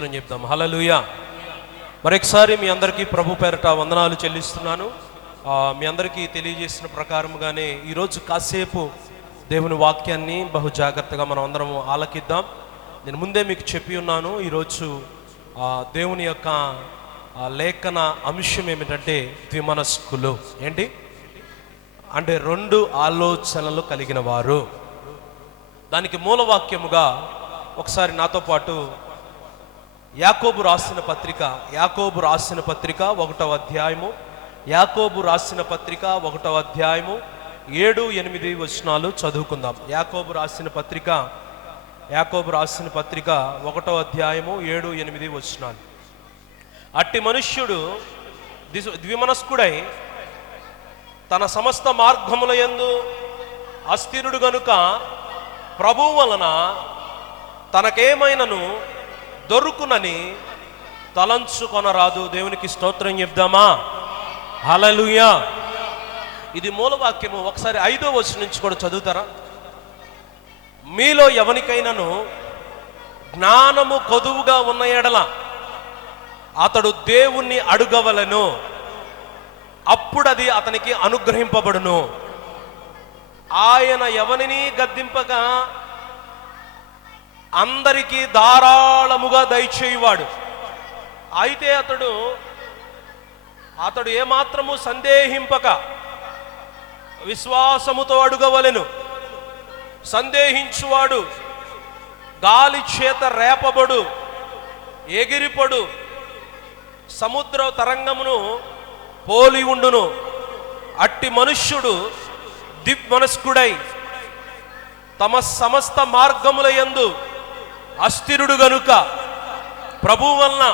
స్తోత్రం చెప్తాం. హల్లెలూయా. మరొకసారి మీ అందరికీ ప్రభు పేరట వందనాలు చెల్లిస్తున్నాను. మీ అందరికీ తెలియజేసిన ప్రకారముగానే ఈరోజు కాసేపు దేవుని వాక్యాన్ని బహు జాగ్రత్తగా మనం అందరం ఆలకిద్దాం. నేను ముందే మీకు చెప్పి ఉన్నాను, ఈరోజు దేవుని యొక్క లేఖన అంశం ఏమిటంటే ద్విమనస్కులు. ఏంటి అంటే రెండు ఆలోచనలు కలిగిన వారు. దానికి మూలవాక్యముగా ఒకసారి నాతో పాటు యాకోబు రాసిన పత్రిక 1వ అధ్యాయము, యాకోబు రాసిన పత్రిక 1వ అధ్యాయము 7-8 వచనాలు చదువుకుందాం. యాకోబు రాసిన పత్రిక 1వ అధ్యాయము 7-8 వచనాలు. అట్టి మనుష్యుడు ద్విమనస్కుడై తన సమస్త మార్గముల యందు అస్థిరుడు గనుక ప్రభువు వలన తనకేమైనను దొరుకునని తలంచుకొనరాదు. దేవునికి స్తోత్రం చెప్దామా? హల్లెలూయా. ఇది మూలవాక్యము. ఒకసారి 5వ వచనం నుంచి కూడా చదువుతారా? మీలో ఎవనికైనాను జ్ఞానము కొదువుగా ఉన్న ఎడల అతడు దేవుణ్ణి అడుగవలెను, అప్పుడది అతనికి అనుగ్రహింపబడును. ఆయన ఎవనిని గద్దింపగా అందరికీ ధారాళముగా దయచేయువాడు. అయితే అతడు ఏమాత్రము సందేహింపక విశ్వాసముతో అడుగవలెను. సందేహించువాడు గాలి చేత రేపబడు, ఎగిరిపడు, సముద్ర తరంగమును పోలి ఉండును. అట్టి మనుష్యుడు ద్విమనస్కుడై తమ సమస్త మార్గముల యందు అస్థిరుడు గనుక ప్రభువు వలన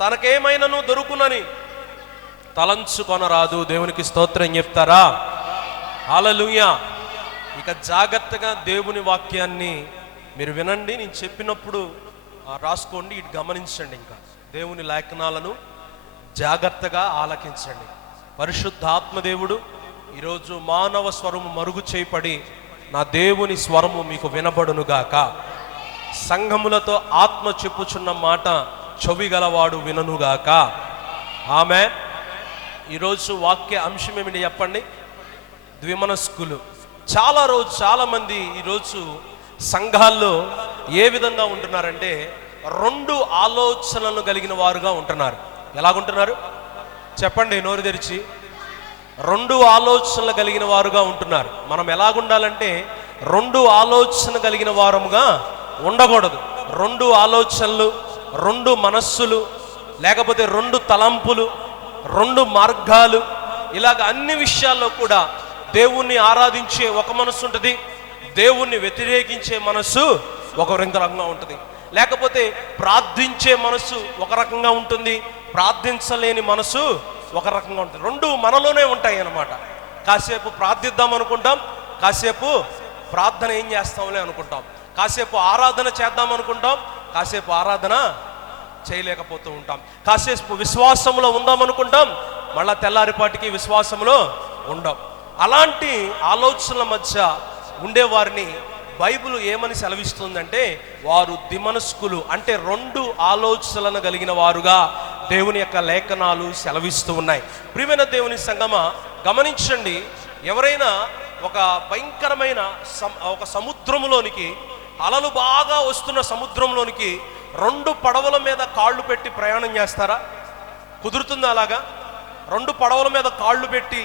తనకేమైనను దొరుకునని తలంచుకొనరాదు. దేవునికి స్తోత్రం చెప్తారా? హల్లెలూయా. ఇక జాగ్రత్తగా దేవుని వాక్యాన్ని మీరు వినండి. నేను చెప్పినప్పుడు రాసుకోండి, ఇటు గమనించండి. ఇంకా దేవుని లేఖనాలను జాగ్రత్తగా ఆలకించండి. పరిశుద్ధాత్మ దేవుడు ఈరోజు మానవ స్వరము మరుగు చేయబడి నా దేవుని స్వరము మీకు వినబడునుగాక. సంఘములతో ఆత్మ చెప్పుచున్న మాట చెవిగలవాడు విననుగాక. ఆమేన్. ఈరోజు వాక్య అంశం ఏమిటి చెప్పండి? ద్విమనస్కులు. చాలా మంది ఈరోజు సంఘాల్లో ఏ విధంగా ఉంటున్నారంటే రెండు ఆలోచనలు కలిగిన వారుగా ఉంటున్నారు. ఎలాగుంటున్నారు చెప్పండి నోరు తెరిచి? రెండు ఆలోచనలు కలిగిన వారుగా ఉంటున్నారు. మనం ఎలాగుండాలంటే రెండు ఆలోచన కలిగిన వారముగా ఉండకూడదు. రెండు ఆలోచనలు, రెండు మనస్సులు, లేకపోతే రెండు తలంపులు, రెండు మార్గాలు, ఇలాగ అన్ని విషయాల్లో కూడా దేవుణ్ణి ఆరాధించే ఒక మనస్సు ఉంటుంది, దేవుణ్ణి వ్యతిరేకించే మనస్సు ఒక రకంగా ఉంటుంది. లేకపోతే ప్రార్థించే మనస్సు ఒక రకంగా ఉంటుంది, ప్రార్థించలేని మనస్సు ఒక రకంగా ఉంటుంది. రెండు మనలోనే ఉంటాయి అన్నమాట. కాసేపు ప్రార్థిద్దాం అనుకుంటాం, కాసేపు ప్రార్థన ఏం చేస్తాంలే అనుకుంటాం. కాసేపు ఆరాధన చేద్దాం అనుకుంటాం, కాసేపు ఆరాధన చేయలేకపోతూ ఉంటాం. కాసేపు విశ్వాసంలో ఉందాం అనుకుంటాం, మళ్ళా తెల్లారిపాటికి విశ్వాసంలో ఉండం. అలాంటి ఆలోచనల మధ్య ఉండేవారిని బైబిల్ ఏమని సెలవిస్తుందంటే వారు ద్విమనస్కులు, అంటే రెండు ఆలోచనలను కలిగిన వారుగా దేవుని యొక్క లేఖనాలు సెలవిస్తూ ఉన్నాయి. ప్రియమైన దేవుని సంగమా, గమనించండి. ఎవరైనా ఒక భయంకరమైన ఒక సముద్రంలోనికి, అలలు బాగా వస్తున్న సముద్రంలోనికి రెండు పడవల మీద కాళ్ళు పెట్టి ప్రయాణం చేస్తారా? కుదురుతుందా అలాగా? రెండు పడవల మీద కాళ్ళు పెట్టి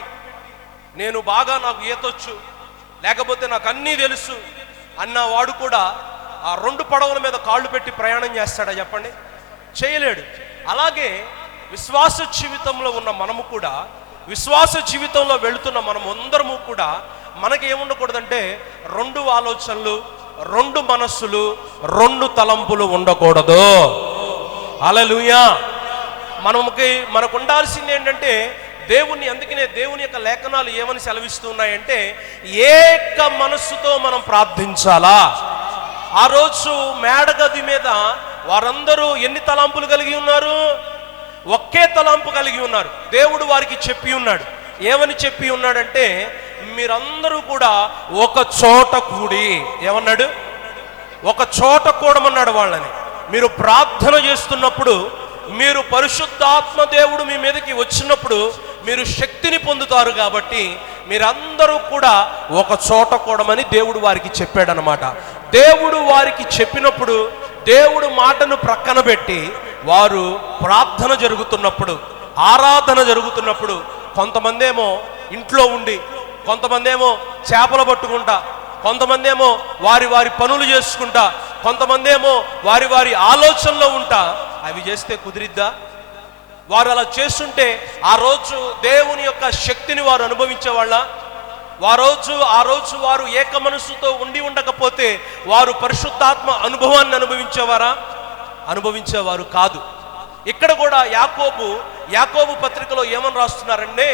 నాకు ఈతొచ్చు, లేకపోతే నాకు అన్నీ తెలుసు అన్నవాడు కూడా ఆ రెండు పడవల మీద కాళ్ళు పెట్టి ప్రయాణం చేస్తాడా చెప్పండి? చేయలేడు. అలాగే విశ్వాస జీవితంలో ఉన్న మనము కూడా, విశ్వాస జీవితంలో వెళుతున్న మనం అందరము కూడా మనకి ఏముండకూడదంటే రెండు ఆలోచనలు, రెండు మనస్సులు, రెండు తలంపులు ఉండకూడదు. హల్లెలూయా. మనకు ఉండాల్సింది ఏంటంటే దేవుణ్ణి. అందుకనే దేవుని యొక్క లేఖనాలు ఏమని సెలవిస్తున్నాయంటే ఏక మనస్సుతో మనం ప్రార్థించాలా. ఆ రోజు మేడగది మీద వారందరూ ఎన్ని తలంపులు కలిగి ఉన్నారు? ఒకే తలంపు కలిగి ఉన్నారు. దేవుడు వారికి చెప్పి ఉన్నాడు. ఏమని చెప్పి ఉన్నాడంటే మీరందరూ కూడా ఒక చోట కూడి, ఏమన్నాడు? ఒక చోట కూడమన్నాడు వాళ్ళని. మీరు ప్రార్థన చేస్తున్నప్పుడు, మీరు పరిశుద్ధాత్మ దేవుడు మీ మీదకి వచ్చినప్పుడు మీరు శక్తిని పొందుతారు. కాబట్టి మీరందరూ కూడా ఒక చోట కూడమని దేవుడు వారికి చెప్పాడనమాట. దేవుడు వారికి చెప్పినప్పుడు దేవుడు మాటను ప్రక్కన పెట్టి వారు ప్రార్థన జరుగుతున్నప్పుడు, ఆరాధన జరుగుతున్నప్పుడు, కొంతమంది ఏమో ఇంట్లో ఉండి, కొంతమంది ఏమో చేపలు పట్టుకుంటా, కొంతమంది ఏమో వారి వారి పనులు చేసుకుంటా, కొంతమంది ఏమో వారి వారి ఆలోచనలో ఉంటా. అవి చేస్తే కుదిరిద్దా? వారు అలా చేస్తుంటే ఆ రోజు దేవుని యొక్క శక్తిని వారు అనుభవించేవాళ్ళ? ఆ రోజు వారు ఏక మనస్సుతో ఉండి ఉండకపోతే వారు పరిశుద్ధాత్మ అనుభవాన్ని అనుభవించేవారా? అనుభవించేవారు కాదు. ఇక్కడ కూడా యాకోబు పత్రికలో ఏమని రాస్తున్నారంటే,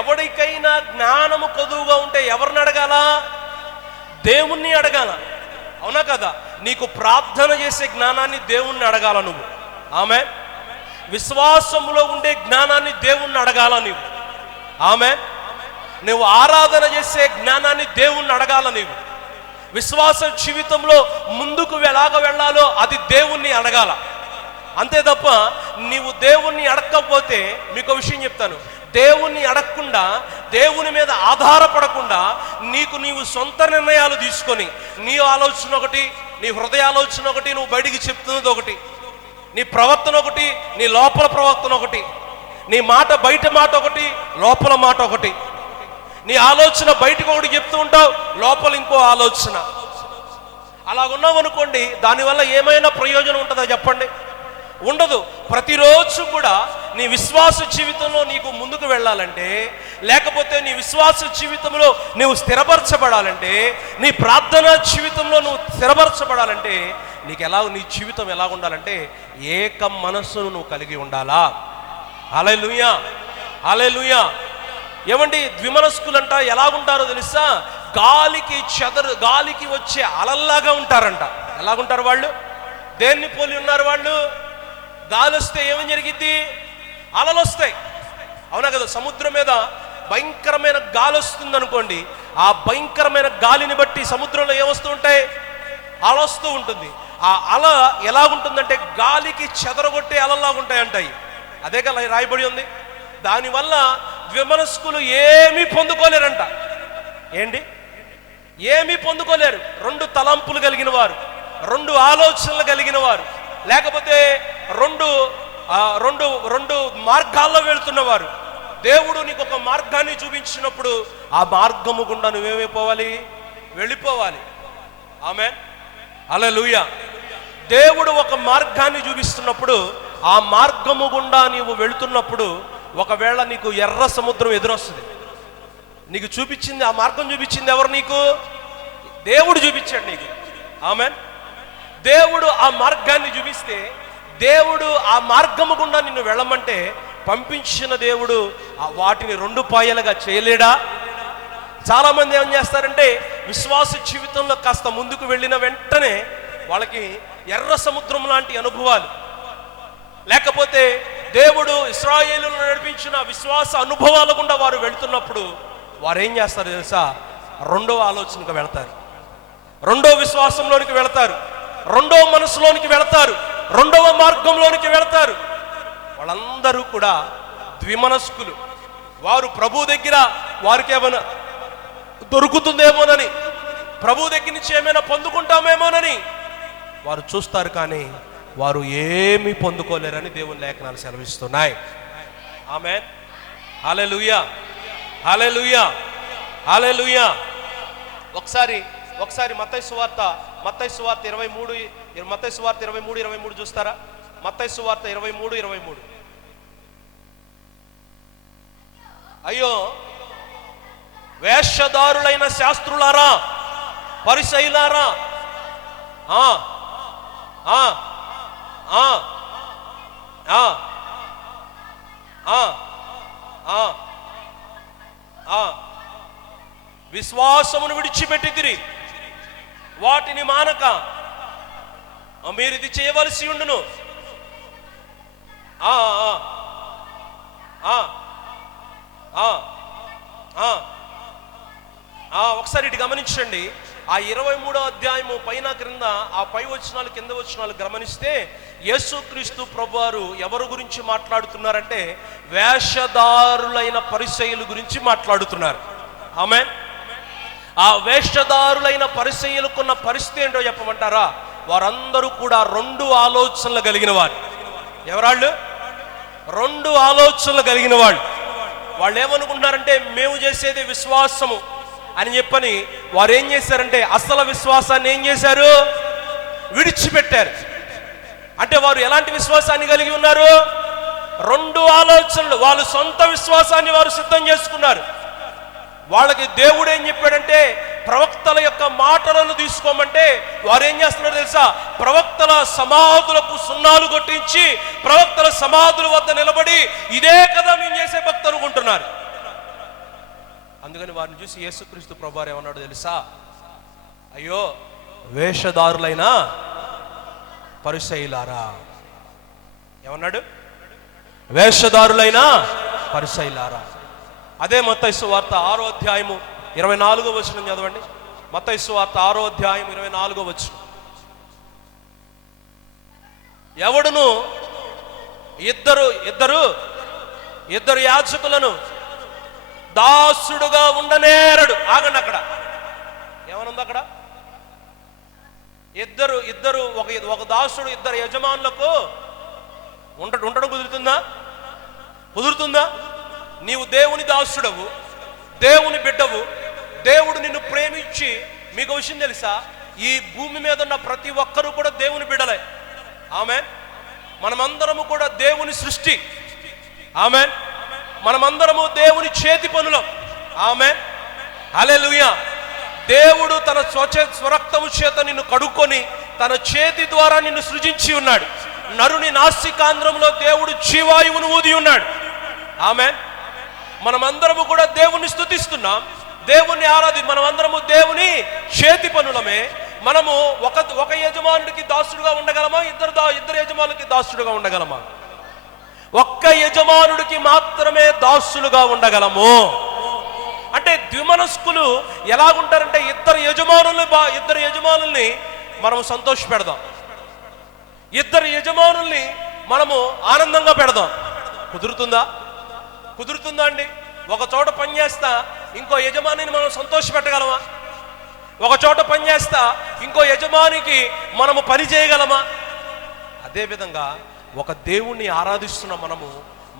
ఎవరికైనా జ్ఞానము కొదువుగా ఉంటే ఎవరిని అడగాల? దేవుణ్ణి అడగాల. అవునా కదా? నీకు ప్రార్థన చేసే జ్ఞానాన్ని దేవుణ్ణి అడగాల నువ్వు. ఆమె విశ్వాసములో ఉండే జ్ఞానాన్ని దేవుణ్ణి అడగాల నీవు. ఆమె నువ్వు ఆరాధన చేసే జ్ఞానాన్ని దేవుణ్ణి అడగాల నీవు. విశ్వాస జీవితంలో ముందుకు ఎలాగ వెళ్ళాలో అది దేవుణ్ణి అడగాల. అంతే తప్ప నీవు దేవుణ్ణి అడగకపోతే, మీకు విషయం చెప్తాను, దేవుణ్ణి అడగకుండా, దేవుని మీద ఆధారపడకుండా నీవు సొంత నిర్ణయాలు తీసుకొని, నీ ఆలోచన ఒకటి, నీ హృదయ ఆలోచన ఒకటి, నువ్వు బయటికి చెప్తున్నది ఒకటి, నీ ప్రవర్తన ఒకటి, నీ లోపల ప్రవర్తన ఒకటి, నీ మాట బయట మాట ఒకటి, లోపల మాట ఒకటి, నీ ఆలోచన బయటకు ఒకటి చెప్తూ ఉంటావు, లోపల ఇంకో ఆలోచన. అలాగున్నావు అనుకోండి, దానివల్ల ఏమైనా ప్రయోజనం ఉంటుందా చెప్పండి? ఉండదు. ప్రతిరోజు కూడా నీ విశ్వాస జీవితంలో నీకు ముందుకు వెళ్ళాలంటే, లేకపోతే నీ విశ్వాస జీవితంలో నువ్వు స్థిరపరచబడాలంటే, నీ ప్రార్థనా జీవితంలో నువ్వు స్థిరపరచబడాలంటే నీ జీవితం ఎలా ఉండాలంటే ఏక మనస్సును నువ్వు కలిగి ఉండాలా. హల్లెలూయా, హల్లెలూయా. ఏమండి, ద్విమనస్కులంట ఎలాగుంటారో తెలుసా? గాలికి వచ్చే అలల్లాగా ఉంటారంట. ఎలాగుంటారు వాళ్ళు? దేన్ని పోలి ఉన్నారు వాళ్ళు? గాలి వస్తే ఏమని జరిగిద్ది? అలలు వస్తాయి. అవునా కదా? సముద్రం మీద భయంకరమైన గాలి వస్తుంది అనుకోండి, ఆ భయంకరమైన గాలిని బట్టి సముద్రంలో ఏమొస్తూ ఉంటాయి? అల వస్తూ ఉంటుంది. ఆ అల ఎలాగుంటుందంటే గాలికి చెదరగొట్టే అలలాగా ఉంటాయి అంటాయి. అదే కదా రాయబడి ఉంది. దానివల్ల ద్విమనస్కులు ఏమీ పొందుకోలేరంట. ఏంటి? ఏమీ పొందుకోలేరు. రెండు తలంపులు కలిగిన వారు, రెండు ఆలోచనలు కలిగిన వారు, లేకపోతే రెండు మార్గాల్లో వెళుతున్నవారు. దేవుడు నీకు ఒక మార్గాన్ని చూపించినప్పుడు ఆ మార్గము గుండా నువ్వేమైపోవాలి? వెళ్ళిపోవాలి. ఆమేన్, హల్లెలూయా. దేవుడు ఒక మార్గాన్ని చూపిస్తున్నప్పుడు ఆ మార్గము గుండా నీవు వెళుతున్నప్పుడు ఒకవేళ నీకు ఎర్ర సముద్రం ఎదురొస్తుంది, నీకు చూపించింది, ఆ మార్గం చూపించింది ఎవరు? నీకు దేవుడు చూపించాడు నీకు. ఆమేన్. దేవుడు ఆ మార్గాన్ని చూపిస్తే, దేవుడు ఆ మార్గము గుండా నిన్ను వెళ్ళమంటే పంపించిన దేవుడు వాటిని రెండు పాయలుగా చేయలేడా? చాలా మంది ఏం చేస్తారంటే విశ్వాస జీవితంలో కాస్త ముందుకు వెళ్ళిన వెంటనే వాళ్ళకి ఎర్ర సముద్రం లాంటి అనుభవాలు, లేకపోతే దేవుడు ఇశ్రాయేలును నడిపించిన విశ్వాస అనుభవాల గుండా వారు వెళుతున్నప్పుడు వారు ఏం చేస్తారు తెలుసా? రెండో ఆలోచనకు వెళతారు, రెండో విశ్వాసంలోనికి వెళతారు, రెండో మనసులోనికి వెళతారు, రెండవ మార్గంలోనికి వెళతారు. వాళ్ళందరూ కూడా ద్విమనస్కులు. వారు ప్రభు దగ్గర వారికి ఏమైనా దొరుకుతుందేమోనని, ప్రభు దగ్గర నుంచి ఏమైనా పొందుకుంటామేమోనని వారు చూస్తారు, కానీ వారు ఏమీ పొందుకోలేరని దేవుని లేఖనాలు సెలవిస్తున్నాయి. ఆమేన్, హల్లెలూయా, హల్లెలూయా, హల్లెలూయా. ఒకసారి మత్తయి సువార్త 23:23 చూస్తారా? మత్తయి సువార్త 23:23. అయ్యో వేషధారులైన శాస్త్రులారా, పరిసయ్యులారా, విశ్వాసమును విడిచిపెట్టితిరి, వాటిని మానక మీరు ఇది చేయవలసి ఉండును. ఒకసారి ఇటు గమనించండి. ఆ 23వ అధ్యాయము పైన క్రింద ఆ పై వచనాలు కింద వచనాలు గమనిస్తే యేసుక్రీస్తు ప్రభువారు ఎవరు గురించి మాట్లాడుతున్నారంటే వేషధారులైన పరిసయ్యుల గురించి మాట్లాడుతున్నారు. ఆమేన్. ఆ వేషధారులైన పరిసయ్యులకున్న పరిస్థితి ఏంటో చెప్పమంటారా? వారందరూ కూడా 2 ఆలోచనలు కలిగిన వారు. ఎవరాళ్ళు? 2 ఆలోచనలు కలిగిన వాళ్ళు. వాళ్ళు ఏమనుకుంటున్నారంటే మేము చేసేది విశ్వాసము అని చెప్పని వారు ఏం చేశారంటే అసలు విశ్వాసాన్ని ఏం చేశారు? విడిచిపెట్టారు. అంటే వారు ఎలాంటి విశ్వాసాన్ని కలిగి ఉన్నారు? 2 ఆలోచనలు. వాళ్ళు సొంత విశ్వాసాన్ని వారు సిద్ధం చేసుకున్నారు. వాళ్ళకి దేవుడు ఏం చెప్పాడంటే ప్రవక్తల యొక్క మాటలను తీసుకోమంటే వారు ఏం చేస్తున్నారు తెలుసా? ప్రవక్తల సమాధులకు సున్నాలు కొట్టించి ప్రవక్తల సమాధుల వద్ద నిలబడి ఇదే కదా మేము చేసే భక్తి అనుకుంటున్నారు. అందుకని వారిని చూసి యేసుక్రీస్తు ప్రభువారు ఏమన్నాడు తెలుసా? అయ్యో వేషధారులైన పరిసయ్యులారా. ఏమన్నాడు? వేషధారులైన పరిసయ్యులారా. అదే మత్తయి సువార్త 6వ అధ్యాయము 24వ వచనం చదవండి. మత్తయి సువార్త 6వ అధ్యాయం 24వ వచనం. ఎవడును ఇద్దరు యాజకులను దాసుడుగా ఉండనేరడు. ఆగండి, అక్కడ ఏమనుంది? అక్కడ ఇద్దరు ఒక దాసుడు 2 యజమానులకు ఉండడం కుదురుతుందా? నీవు దేవుని దాసుడవు, దేవుని బిడ్డవు, దేవుడు నిన్ను ప్రేమించి, మీకు విషయం తెలుసా? ఈ భూమి మీద ఉన్న ప్రతి ఒక్కరూ కూడా దేవుని బిడ్డలే. ఆమేన్. మనమందరము కూడా దేవుని సృష్టి. ఆమేన్. మనమందరము దేవుని చేతి పనులం. ఆమేన్. హల్లెలూయా. దేవుడు తన స్వరక్తము చేత నిన్ను కడుక్కొని తన చేతి ద్వారా నిన్ను సృజించి ఉన్నాడు. నరుని నాసికాంధ్రంలో దేవుడు జీవాయువును ఊది ఉన్నాడు. ఆమేన్. మనమందరము కూడా దేవుణ్ణి స్తుతిస్తున్నాం, దేవుణ్ణి మనమందరము దేవుని చేతి పనులమే. మనము ఒక యజమానుడికి దాసుడుగా ఉండగలమా? ఇద్దరు యజమానులకి దాసుడుగా ఉండగలమా? ఒక్క యజమానుడికి మాత్రమే దాసులుగా ఉండగలము. అంటే ద్విమనస్కులు ఎలాగుంటారంటే ఇద్దరు యజమానుల్ని మనము సంతోష పెడదాం, ఇద్దరు యజమానుల్ని మనము ఆనందంగా పెడదాం. కుదురుతుందా అండి? ఒక చోట పని చేస్తా ఇంకో యజమానిని మనం సంతోష పెట్టగలమా? ఒక చోట పని చేస్తా ఇంకో యజమానికి మనము పని చేయగలమా? అదేవిధంగా ఒక దేవుణ్ణి ఆరాధిస్తున్న మనము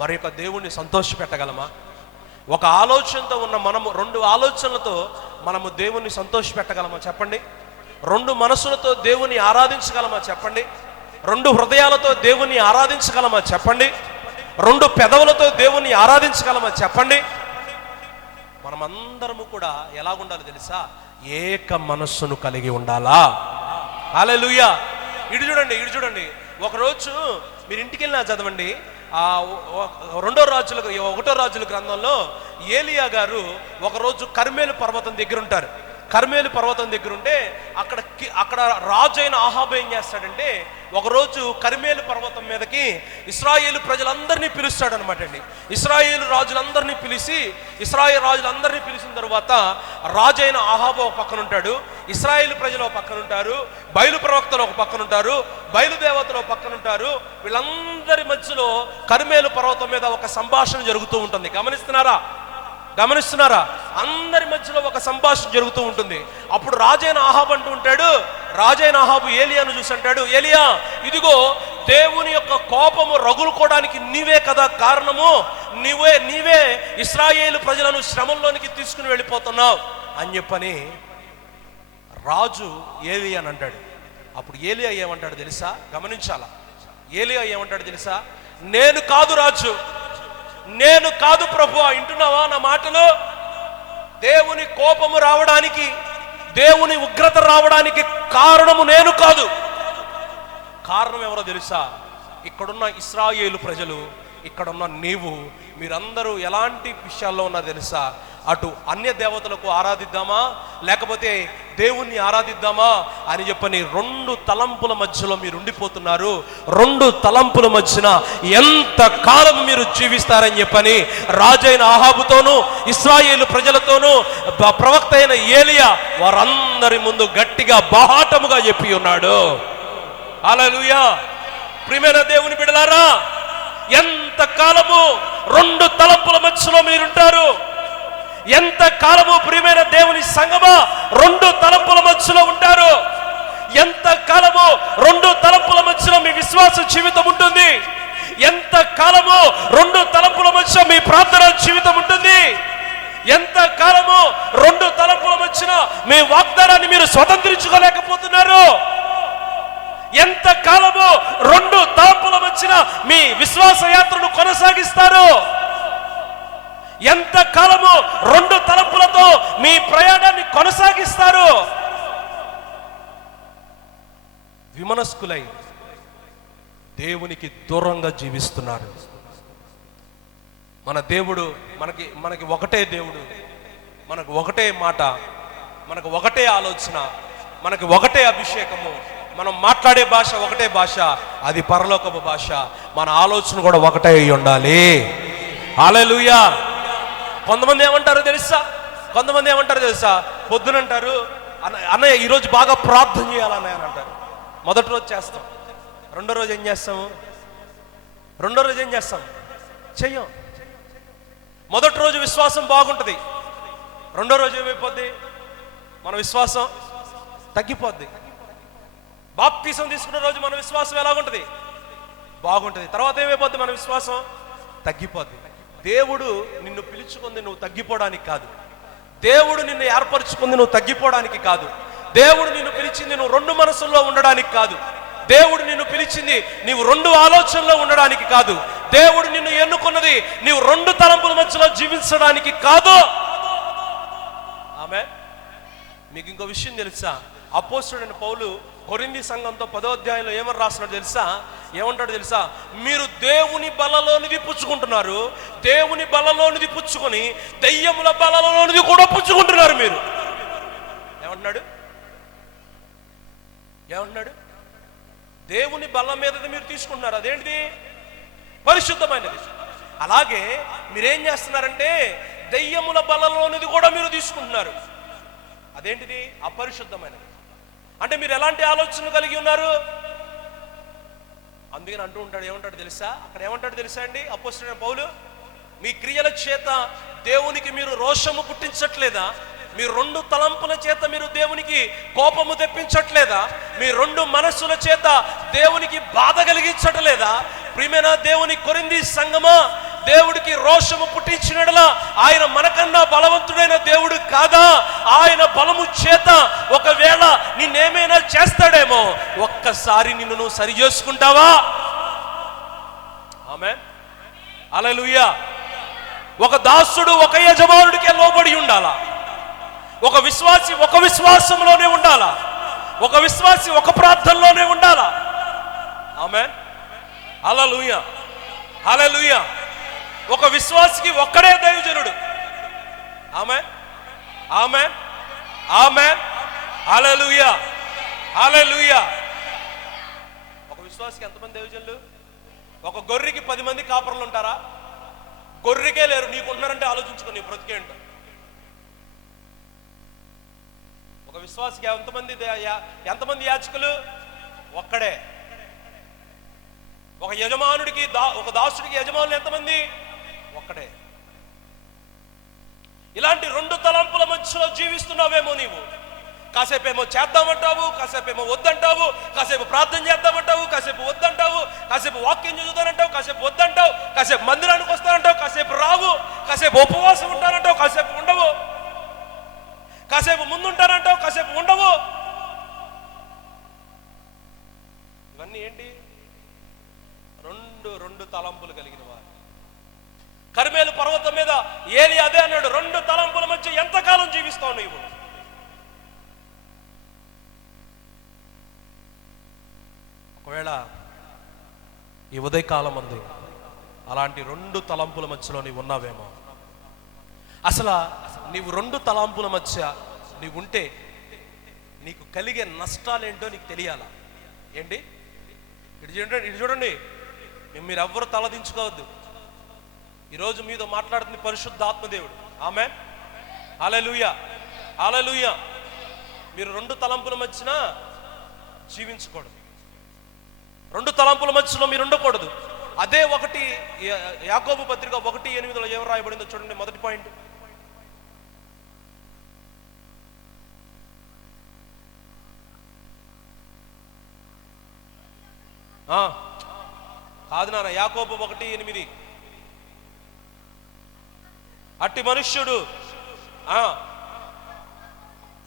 మరి ఒక దేవుణ్ణి సంతోష పెట్టగలమా? ఒక ఆలోచనతో ఉన్న మనము 2 ఆలోచనలతో మనము దేవుణ్ణి సంతోష పెట్టగలమా చెప్పండి? 2 మనసులతో దేవుణ్ణి ఆరాధించగలమా చెప్పండి? 2 హృదయాలతో దేవుణ్ణి ఆరాధించగలమా చెప్పండి? 2 పెదవులతో దేవుణ్ణి ఆరాధించగలమా చెప్పండి? మనమందరము కూడా ఎలాగుండాలి తెలుసా? ఏక మనస్సును కలిగి ఉండాలా. హల్లెలూయా. ఇటు చూడండి. ఒకరోజు మీరు ఇంటికి వెళ్ళినా చదవండి. 1వ రాజుల గ్రంథంలో ఏలియా గారు ఒకరోజు కర్మేలు పర్వతం దగ్గర ఉంటారు. కర్మేలు పర్వతం దగ్గర ఉంటే అక్కడ రాజు అయిన అహాబు ఏం చేస్తాడంటే ఒకరోజు కర్మేలు పర్వతం మీదకి ఇశ్రాయేలు ప్రజలందరినీ పిలుస్తాడు అనమాట అండి. ఇశ్రాయేలు రాజులందరినీ పిలిచిన తర్వాత రాజు అయిన అహాబు ఒక పక్కన ఉంటాడు, ఇశ్రాయేలు ప్రజలు ఒక పక్కన ఉంటారు, బయలు ప్రవక్తలు ఒక పక్కన ఉంటారు, బయలుదేవతలు ఒక పక్కన ఉంటారు. వీళ్ళందరి మధ్యలో కర్మేలు పర్వతం మీద ఒక సంభాషణ జరుగుతూ ఉంటుంది. గమనిస్తున్నారా? అందరి మధ్యలో ఒక సంభాషణ జరుగుతూ ఉంటుంది. అప్పుడు రాజైన అహాబు అంటూ ఉంటాడు, రాజైన అహాబు ఏలియాను చూసి అంటాడు, ఏలియా ఇదిగో దేవుని యొక్క కోపము రగులుకోవడానికి నీవే కదా కారణము, నీవే ఇశ్రాయేలు ప్రజలను శ్రమంలోనికి తీసుకుని వెళ్ళిపోతున్నావు అని చెప్పని రాజు ఏలియా అని అంటాడు. అప్పుడు ఏలియా ఏమంటాడు తెలుసా? గమనించాలా. ఏలియా ఏమంటాడు తెలుసా? నేను కాదు రాజు, నేను కాదు ప్రభువా. వింటున్నావా నా మాటలు? దేవుని కోపము రావడానికి, దేవుని ఉగ్రత రావడానికి కారణము నేను కాదు. కారణం ఎవరో తెలుసా? ఇక్కడున్న ఇశ్రాయేలు ప్రజలు ఇక్కడ ఉన్న నీవు, మీరందరూ ఎలాంటి విషయాల్లో ఉన్నా తెలుసా? అటు అన్య దేవతలకు ఆరాధిద్దామా లేకపోతే దేవుణ్ణి ఆరాధిద్దామా అని చెప్పని రెండు తలంపుల మధ్యలో మీరు ఉండిపోతున్నారు. రెండు తలంపుల మధ్యన ఎంత కాలం మీరు జీవిస్తారని చెప్పని రాజైన ఆహాబుతోనూ ఇశ్రాయేలు ప్రజలతోనూ ప్రవక్త అయిన ఏలియా వారందరి ముందు గట్టిగా బాహాటముగా చెప్పి ఉన్నాడు. హల్లెలూయా. ప్రియమైన దేవుని బిడ్డలారా, ఎంత కాలము రెండు తలంపుల మధ్యలో మీరుంటారు? ఎంత కాలము ప్రియమైన దేవుని సంగమా రెండు తలంపుల మధ్యలో ఉంటారు? ఎంత కాలము రెండు తలంపుల మధ్యలో మీ విశ్వాస జీవితం ఉంటుంది? ఎంత కాలము రెండు తలంపుల మధ్య మీ ప్రార్థన జీవితం ఉంటుంది? ఎంత కాలము రెండు తలంపుల మధ్యన మీ వాగ్దానాన్ని మీరు స్వతంత్రించుకోలేకపోతున్నారు? ఎంత కాలము రెండు తలంపుల మధ్యన మీ విశ్వాస యాత్రను కొనసాగిస్తారు? ఎంత కాలము రెండు తలంపులతో మీ ప్రయాణాన్ని కొనసాగిస్తారు? విమనస్కులై దేవునికి దూరంగా జీవిస్తున్నారు. మన దేవుడు మనకి ఒకటే దేవుడు, మనకు ఒకటే మాట, మనకు ఒకటే ఆలోచన, మనకు ఒకటే అభిషేకము. మనం మాట్లాడే భాష ఒకటే భాష, అది పరలోకపు భాష. మన ఆలోచన కూడా ఒకటే అయి ఉండాలి. హల్లెలూయా. కొంతమంది ఏమంటారు తెలుసా? పొద్దునంటారు, అన్నయ్య ఈరోజు బాగా ప్రార్థన చేయాలన్నయ్య అని అంటారు. మొదటి రోజు చేస్తాం, రెండో రోజు ఏం చేస్తాం? చెయ్యం. మొదటి రోజు విశ్వాసం బాగుంటుంది, రెండో రోజు ఏమైపోద్ది? మన విశ్వాసం తగ్గిపోద్ది. బాప్తీసం తీసుకున్న రోజు మన విశ్వాసం ఎలాగుంటుంది? బాగుంటుంది. తర్వాత ఏమైపోద్ది? మన విశ్వాసం తగ్గిపోద్ది. దేవుడు నిన్ను పిలుచుకుంది నువ్వు తగ్గిపోవడానికి కాదు. దేవుడు నిన్ను ఏర్పరచుకుంది నువ్వు తగ్గిపోవడానికి కాదు. దేవుడు నిన్ను పిలిచింది నువ్వు రెండు మనసుల్లో ఉండడానికి కాదు. దేవుడు నిన్ను పిలిచింది నీవు రెండు ఆలోచనలో ఉండడానికి కాదు. దేవుడు నిన్ను ఎన్నుకున్నది నీవు రెండు తలంపుల మధ్యలో జీవించడానికి కాదు. ఆమె మీకు ఇంకో విషయం తెలుసా? అపోస్తలుడైన పౌలు కొరింథీ సంఘంతో 10వ అధ్యాయంలో ఏమని రాస్తున్నాడు తెలుసా? ఏమంటాడు తెలుసా? మీరు దేవుని బలలోనిది పుచ్చుకుంటున్నారు, దేవుని బలలోనిది పుచ్చుకొని దెయ్యముల బలలోనిది కూడా పుచ్చుకుంటున్నారు. మీరు ఏమంటున్నాడు? దేవుని బలం మీద మీరు తీసుకుంటున్నారు. అదేంటిది? పరిశుద్ధమైనది. అలాగే మీరేం చేస్తున్నారంటే దెయ్యముల బలలోనిది కూడా మీరు తీసుకుంటున్నారు. అదేంటిది? అపరిశుద్ధమైనది. అంటే మీరు ఎలాంటి ఆలోచనలు కలిగి ఉన్నారు? అందుకని అంటూ ఉంటాడు, ఏమంటాడు తెలుసా? అక్కడ ఏమంటాడు తెలుసా అండి అపోస్తలుడైన పౌలు? మీ క్రియల చేత దేవునికి మీరు రోషము పుట్టించట్లేదా? మీ రెండు తలంపుల చేత మీరు దేవునికి కోపము తెప్పించట్లేదా? మీ రెండు మనస్సుల చేత దేవునికి బాధ కలిగించట్లేదా? ప్రియమైన దేవుని కొరింథీ సంఘమా, దేవుడికి రోషము పుట్టించినట్లా ఆయన మనకన్నా బలవంతుడైన దేవుడు కాదా? ఆయన బలము చేత ఒకవేళ నిన్నేమైనా చేస్తాడేమో, ఒక్కసారి నిన్ను నువ్వు సరి చేసుకుంటావా? ఆమేన్. హల్లెలూయా. ఒక దాసుడు ఒక యజమానుడికే లోబడి ఉండాలా. ఒక విశ్వాసి ఒక విశ్వాసంలోనే ఉండాలా. ఒక విశ్వాసి ఒక ప్రార్థనలోనే ఉండాలా. ఆమేన్. హల్లెలూయా. హల్లెలూయా. ఒక విశ్వాసికి ఒక్కడే దైవజనుడు. ఆమేన్. ఆమేన్. ఆమేన్. హల్లెలూయా. హల్లెలూయా. ఒక విశ్వాసికి ఎంతమంది దైవజనులు? ఒక గొర్రెకి 10 మంది కాపరులు ఉంటారా? గొర్రెకే లేరు. నీకున్నారంటే ఆలోచించుకో, నీ బ్రతికేంటో. ఒక విశ్వాసికి ఎంతమంది యాజకులు? ఒక్కడే. ఒక యజమానుడికి ఒక దాసుడికి యజమానులు ఎంతమంది? ఒక్కడే. ఇలాంటి రెండు తలంపుల మధ్యలో జీవిస్తున్నావేమో నీవు. కాసేపేమో చేద్దామంటావు, కాసేపేమో వద్దంటావు, కాసేపు ప్రార్థన చేద్దామంటావు, కాసేపు వద్దంటావు, కాసేపు వాక్యం చదువుతానంటావు, కాసేపు వద్దంటావు, కాసేపు మందిరానికి వస్తానంటావు, కాసేపు రావు, కాసేపు ఉపవాసం ఉంటానంటావు, కాసేపు ఉండవు, కాసేపు ముందుంటానంటావు, కాసేపు ఉండవు. ఇవన్నీ ఏంటి? రెండు తలంపులు కలిగిన వారు. కర్మేలు పర్వతం మీద ఏలి అదే అన్నాడు, రెండు తలంపుల మధ్య ఎంతకాలం జీవిస్తావు నీవు? ఒకవేళ ఈ ఉదయకాలం అందు అలాంటి 2 తలంపుల మధ్యలో నీవు ఉన్నావేమో. అసలు నీవు 2 తలంపుల మధ్య నీవు ఉంటే నీకు కలిగే నష్టాలేంటో నీకు తెలియాలా. ఏంటి ఇటు చూడండి, మీరు ఎవ్వరు తలదించుకోవద్దు. ఈరోజు మీతో మాట్లాడుతుంది పరిశుద్ధ ఆత్మదేవుడు. ఆమేన్, హల్లెలూయా, హల్లెలూయా. మీరు 2 తలంపుల మధ్యన జీవించకూడదు. 2 తలంపుల మధ్యలో మీరు ఉండకూడదు. అదే ఒకటి యాకోబు పత్రిక 1:8 ఏం రాయబడిందో చూడండి. మొదటి పాయింట్, కాదు నాన్న, యాకోబు 1:8, అట్టి మనుష్యుడు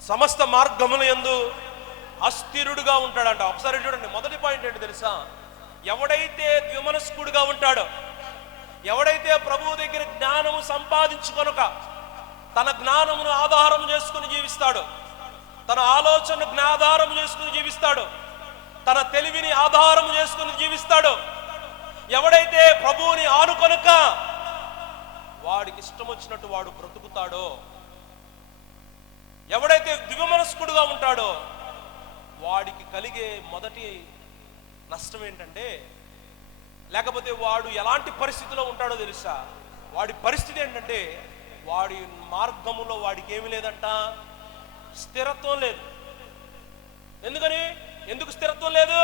సమస్త మార్గముల యందు అస్థిరుడుగా ఉంటాడంట. ఒకసారి చూడండి, మొదటి పాయింట్ ఏంటి తెలుసా? ఎవడైతే ద్విమనస్కుడుగా ఉంటాడో, ఎవడైతే ప్రభువు దగ్గర జ్ఞానము సంపాదించుకొనక తన జ్ఞానమును ఆధారం చేసుకుని జీవిస్తాడో, తన ఆలోచన జ్ఞాధారం చేసుకుని జీవిస్తాడో, తన తెలివిని ఆధారం చేసుకుని జీవిస్తాడో, ఎవడైతే ప్రభువుని ఆనుకొనక వాడికి ఇష్టం వచ్చినట్టు వాడు బ్రతుకుతాడో, ఎవడైతే ద్విమనస్కుడుగా ఉంటాడో వాడికి కలిగే మొదటి నష్టం ఏంటంటే, లేకపోతే వాడు ఎలాంటి పరిస్థితిలో ఉంటాడో తెలుసా? వాడి పరిస్థితి ఏంటంటే, వాడి మార్గములో వాడికి ఏమి లేదంట, స్థిరత్వం లేదు. ఎందుకు స్థిరత్వం లేదు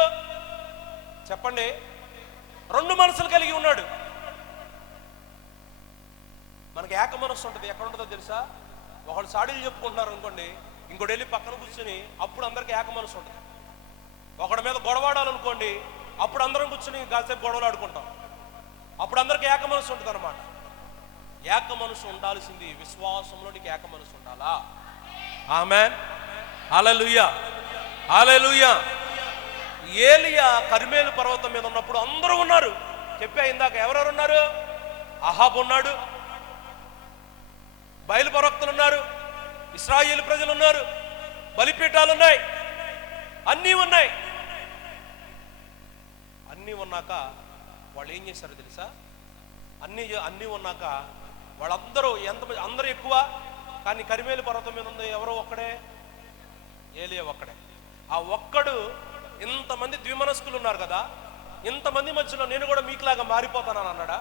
చెప్పండి? 2 మనసులు కలిగి ఉన్నాడు. మనకి ఏక మనస్సు ఉంటుంది. ఎక్కడ ఉంటుందో తెలుసా? ఒకళ్ళు సాడీలు చెప్పుకుంటున్నారు అనుకోండి, ఇంకోటి వెళ్ళి పక్కన కూర్చుని అప్పుడు అందరికి ఏక మనసు ఉంటుంది. ఒకడి మీద గొడవాడాలనుకోండి, అప్పుడు అందరం కూర్చుని కాసేపు గొడవలు ఆడుకుంటాం. అప్పుడు అందరికి ఏక మనసు ఉంటుంది అనమాట. ఏక మనసు ఉండాల్సింది విశ్వాసంలో నీకు ఏక మనసు ఉండాలా. ఆమేన్, హల్లెలూయా, హల్లెలూయా. ఏలియా కర్మేలు పర్వతం మీద ఉన్నప్పుడు అందరూ ఉన్నారు. చెప్పా ఇందాక, ఎవరెవరు ఉన్నారు? అహాబ్ ఉన్నాడు, బయలు ప్రవక్తలు ఉన్నారు, ఇశ్రాయేలు ప్రజలు ఉన్నారు, బలిపీఠాలు ఉన్నాయి, అన్నీ ఉన్నాయి. అన్నీ ఉన్నాక వాళ్ళు ఏం చేశారు తెలుసా? అన్నీ ఉన్నాక వాళ్ళందరూ అందరూ ఎక్కువ, కానీ కరిమేలు పర్వతం మీద ఉంది ఎవరో ఒక్కడే, ఏలియా ఒక్కడే. ఆ ఒక్కడు, ఇంతమంది ద్విమనస్కులు ఉన్నారు కదా, ఇంతమంది మధ్యలో నేను కూడా మీకులాగా మారిపోతానని అన్నాడా?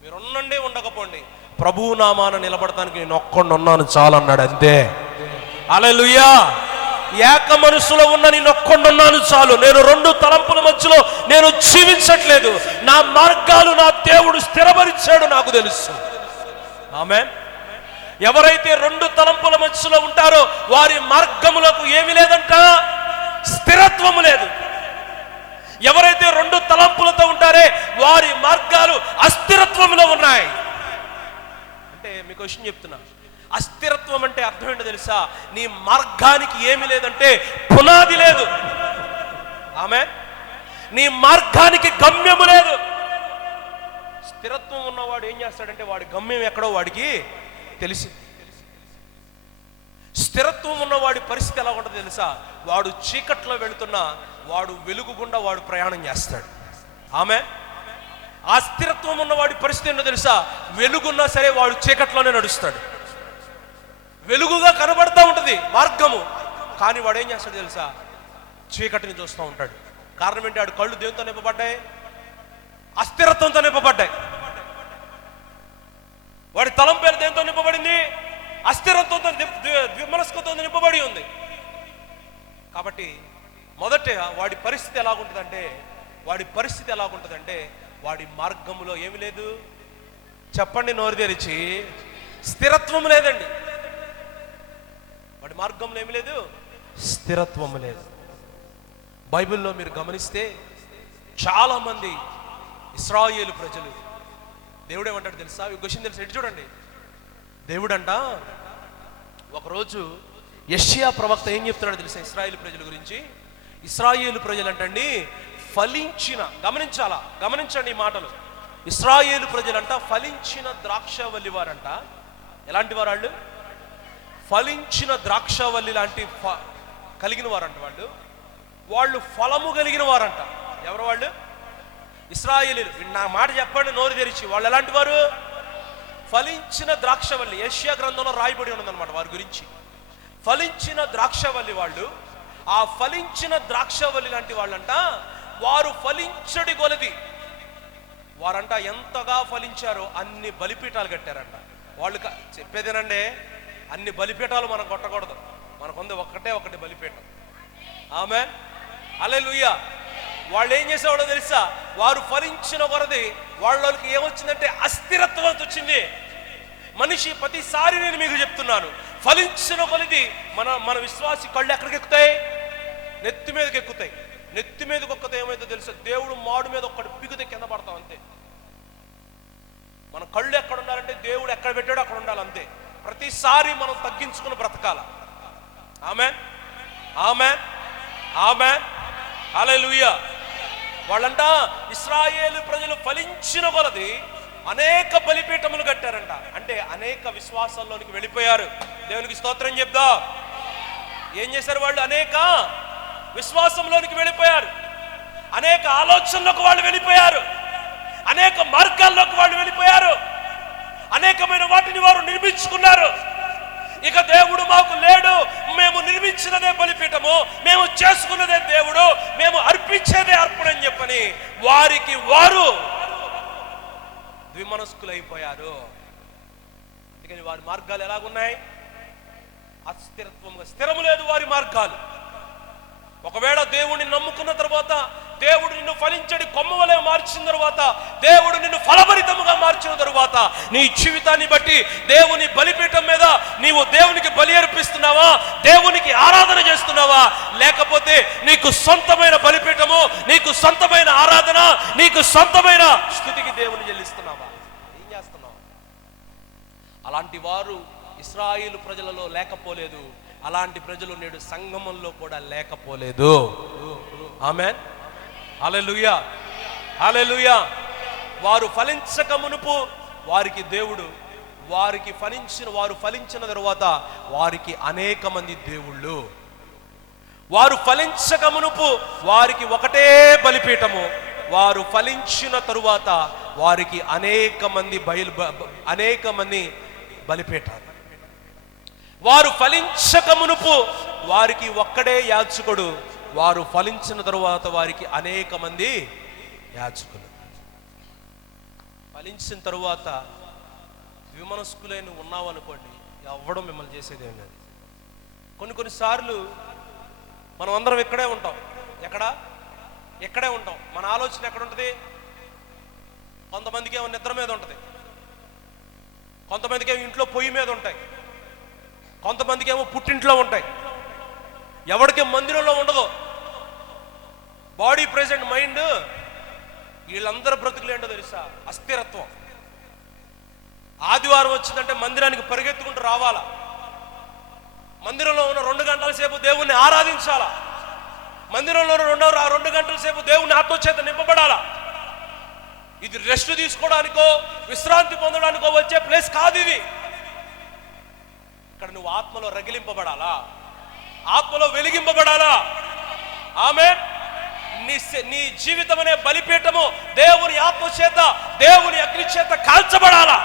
మీరు ఉండండి, ఉండకపోండి, ప్రభువు నామాన నిలబడటానికి నేను ఒక్కడిని ఉన్నాను చాలు అన్నాడు. అంతే. హల్లెలూయా. ఏక మనసులో ఉన్న నేను ఒక్కడిని ఉన్నాను చాలు. నేను 2 తలంపుల మధ్యలో నేను జీవించట్లేదు. నా మార్గాలు నా దేవుడు స్థిరపరిచాడు, నాకు తెలుసు. ఆమేన్. ఎవరైతే 2 తలంపుల మధ్యలో ఉంటారో వారి మార్గములకు ఏమీ లేదంట, స్థిరత్వము లేదు. ఎవరైతే 2 తలంపులతో ఉంటారే వారి మార్గాలు అస్థిరత్వంలో ఉన్నాయి. అంటే మీకు విషయం చెప్తున్నా, అస్థిరత్వం అంటే అర్థం ఏంటో తెలుసా? నీ మార్గానికి ఏమి లేదంటే పునాది లేదు. ఆమేన్. నీ మార్గానికి గమ్యము లేదు. స్థిరత్వం ఉన్నవాడు ఏం చేస్తాడంటే వాడి గమ్యం ఎక్కడో వాడికి తెలిసి. స్థిరత్వం ఉన్నవాడి పరిస్థితి ఎలా ఉంటుందో తెలుసా? వాడు చీకట్లో వెళుతున్నా వాడు వెలుగు గుండా వాడు ప్రయాణం చేస్తాడు. ఆమేన్. ఆ స్థిరత్వం ఉన్నవాడి పరిస్థితి ఏంటో తెలుసా? వెలుగున్నా సరే వాడు చీకట్లోనే నడుస్తాడు. వెలుగుగా కనబడతా ఉంటుంది మార్గము, కానీ వాడు ఏం చేస్తాడు తెలుసా? చీకటిని చూస్తూ ఉంటాడు. కారణం ఏంటి? వాడు కళ్ళు దేంతో నింపబడ్డాయి? అస్థిరత్వంతో నింపబడ్డాయి. వాడి తలంపేరు దేంతో నింపబడింది? అస్థిరత్వంతో, ద్విమనస్కతో నింపబడి ఉంది. కాబట్టి మొదట వాడి పరిస్థితి ఎలాగుంటుందంటే వాడి మార్గంలో ఏమి లేదు చెప్పండి, నోరు తెరిచి. స్థిరత్వం లేదండి. వాడి మార్గంలో ఏమి లేదు, స్థిరత్వం లేదు. బైబిల్లో మీరు గమనిస్తే చాలా మంది ఇశ్రాయేలు ప్రజలు, దేవుడు ఏమంటాడు తెలుసా? ఈ క్వశ్చన్ తెలుసా? ఇటు చూడండి. దేవుడంట ఒకరోజు యెషయా ప్రవక్త ఏం చెప్తున్నాడు తెలుసా ఇశ్రాయేలు ప్రజల గురించి? ఇశ్రాయేలు ప్రజలు అంటండి ఫలించిన, గమనించండి ఈ మాటలు. ఇశ్రాయేలు ప్రజలంట ఫలించిన ద్రాక్షవల్లి వారంట. ఎలాంటి వారు వాళ్ళు? ఫలించిన ద్రాక్షవల్లి లాంటి కలిగిన వారంట. వాళ్ళు ఫలము కలిగిన వారంట. ఎవరు వాళ్ళు? ఇశ్రాయేలీలు, నా మాట చెప్పండి నోరు తెరిచి, వాళ్ళు ఎలాంటి వారు? ఫలించిన ద్రాక్షవల్లి. యెషయా గ్రంథంలో రాయబడి ఉన్నదన్నమాట వారి గురించి. ఫలించిన ద్రాక్షవల్లి వాళ్ళు. ఆ ఫలించిన ద్రాక్షవల్లి లాంటి వాళ్ళంట, వారు ఫలించడి కొలది వారంట ఎంతగా ఫలించారో అన్ని బలిపీఠాలు కట్టారంట వాళ్ళు. చెప్పేదేనండి, అన్ని బలిపీఠాలు మనం కొట్టకూడదు, మనకుంది ఒకటి బలిపీఠం. ఆమేన్, హల్లెలూయా. వాళ్ళు ఏం చేసేవాడో తెలుసా? వారు ఫలించిన కొలది వాళ్ళకి ఏమొచ్చిందంటే అస్థిరత్వం వచ్చింది. మనిషి ప్రతిసారి నేను మీకు చెప్తున్నాను, ఫలించిన కొలది మన విశ్వాసి కళ్ళు ఎక్కడికి ఎక్కుతాయి? నెత్తి మీదకి ఎక్కుతాయి. నెత్తి మీదకి ఒక్కతే ఏమైతే తెలుసా? దేవుడు మాడు మీద ఒక్కటి పిగితే కింద పడతాం అంతే. మన కళ్ళు ఎక్కడ ఉండాలంటే దేవుడు ఎక్కడ పెట్టాడో అక్కడ ఉండాలి అంతే. ప్రతిసారి మనం తగ్గించుకుని బ్రతకాల. ఆమేన్, ఆమేన్, ఆమేన్, హల్లెలూయా. వాళ్ళంట ఇశ్రాయేలు ప్రజలు ఫలించిన కొలది అనేక బలిపీఠములు కట్టారంట. అంటే అనేక విశ్వాసాల్లోనికి వెళ్ళిపోయారు. దేవునికి స్తోత్రం చెప్దా. ఏం చేశారు వాళ్ళు? అనేక విశ్వాసంలోనికి వెళ్ళిపోయారు. అనేక ఆలోచనలకు వాళ్ళు వెళ్ళిపోయారు. అనేక మార్గాల్లోకి వాళ్ళు వెళ్ళిపోయారు. అనేకమైన వాటిని వారు నిర్మించుకున్నారు. ఇక దేవుడు మాకు లేడు, మేము నిర్మించినదే బలిపీఠము, మేము చేసుకున్నదే దేవుడు, మేము అర్పించేదే అర్పణ అని చెప్పని వారికి వారు ద్విమనస్కులైపోయారు. అందుకని వారి మార్గాలు ఎలాగున్నాయి? అస్థిరత్వంగా, స్థిరము లేదు వారి మార్గాలు. ఒకవేళ దేవుడిని నమ్ముకున్న తర్వాత, దేవుడు నిన్ను ఫలించడి కొమ్మ వలె మార్చిన తర్వాత, దేవుడు నిన్ను ఫలభరితముగా మార్చిన తర్వాత, నీ జీవితాన్ని బట్టి దేవుని బలిపీఠం మీద నీవు దేవునికి బలి అర్పిస్తున్నావా? దేవునికి ఆరాధన చేస్తున్నావా? లేకపోతే నీకు సొంతమైన బలిపీఠము, నీకు సొంతమైన ఆరాధన, నీకు సొంతమైన స్తుతికి దేవుని చెల్లిస్తున్నావా? ఏం చేస్తున్నావు? అలాంటి వారు ఇశ్రాయేలు ప్రజలలో లేకపోలేదు. అలాంటి ప్రజలు నేడు సంగమంలో కూడా లేకపోలేదు. ఆమేన్, హల్లెలూయా, హల్లెలూయా. వారు ఫలించక మునుపు వారికి దేవుడు, వారు ఫలించిన తరువాత వారికి అనేక మంది దేవుళ్ళు. వారు ఫలించక మునుపు వారికి ఒకటే బలిపీఠము, వారు ఫలించిన తరువాత వారికి అనేక మంది బలిపీఠాలు. వారు ఫలించక మునుపు వారికి ఒక్కడే యాజకుడు, వారు ఫలించిన తరువాత వారికి అనేక మంది యాజకులు. ఫలించిన తరువాత ద్విమనస్కులైన ఉన్నావనుకోండి, ఎవ్వడం మిమ్మల్ని చేసేది ఏం లేదు. కొన్నిసార్లు మనం అందరం ఇక్కడే ఉంటాం. ఎక్కడే ఉంటాం. మన ఆలోచన ఎక్కడ ఉంటుంది? కొంతమందికి ఏమో నిద్ర మీద ఉంటుంది, కొంతమందికి ఏమో ఇంట్లో పొయ్యి మీద ఉంటాయి, కొంతమందికి ఏమో పుట్టింట్లో ఉంటాయి, ఎవరికి మందిరంలో ఉండదు. బాడీ ప్రెజెంట్ మైండ్, వీళ్ళందరూ బ్రతుకులు ఏంటో తెలుసా? అస్థిరత్వం. ఆదివారం వచ్చిందంటే మందిరానికి పరిగెత్తుకుంటూ రావాలా, మందిరంలో ఉన్న 2 గంటల సేపు దేవుణ్ణి ఆరాధించాలా, మందిరంలో 2 గంటల సేపు దేవుని ఆత్మచేత నింపబడాలా. ఇది రెస్ట్ తీసుకోవడానికో విశ్రాంతి పొందడానికో వచ్చే ప్లేస్ కాదు ఇది. ఇక్కడ నువ్వు ఆత్మలో రగిలింపబడాలా, ఆత్మలో వెలిగింపబడాలా. ఆమేన్. నీ జీవితం అనే బలిపీఠము దేవుని ఆత్మచేత, దేవుని అగ్ని చేత కాల్చబడాలా.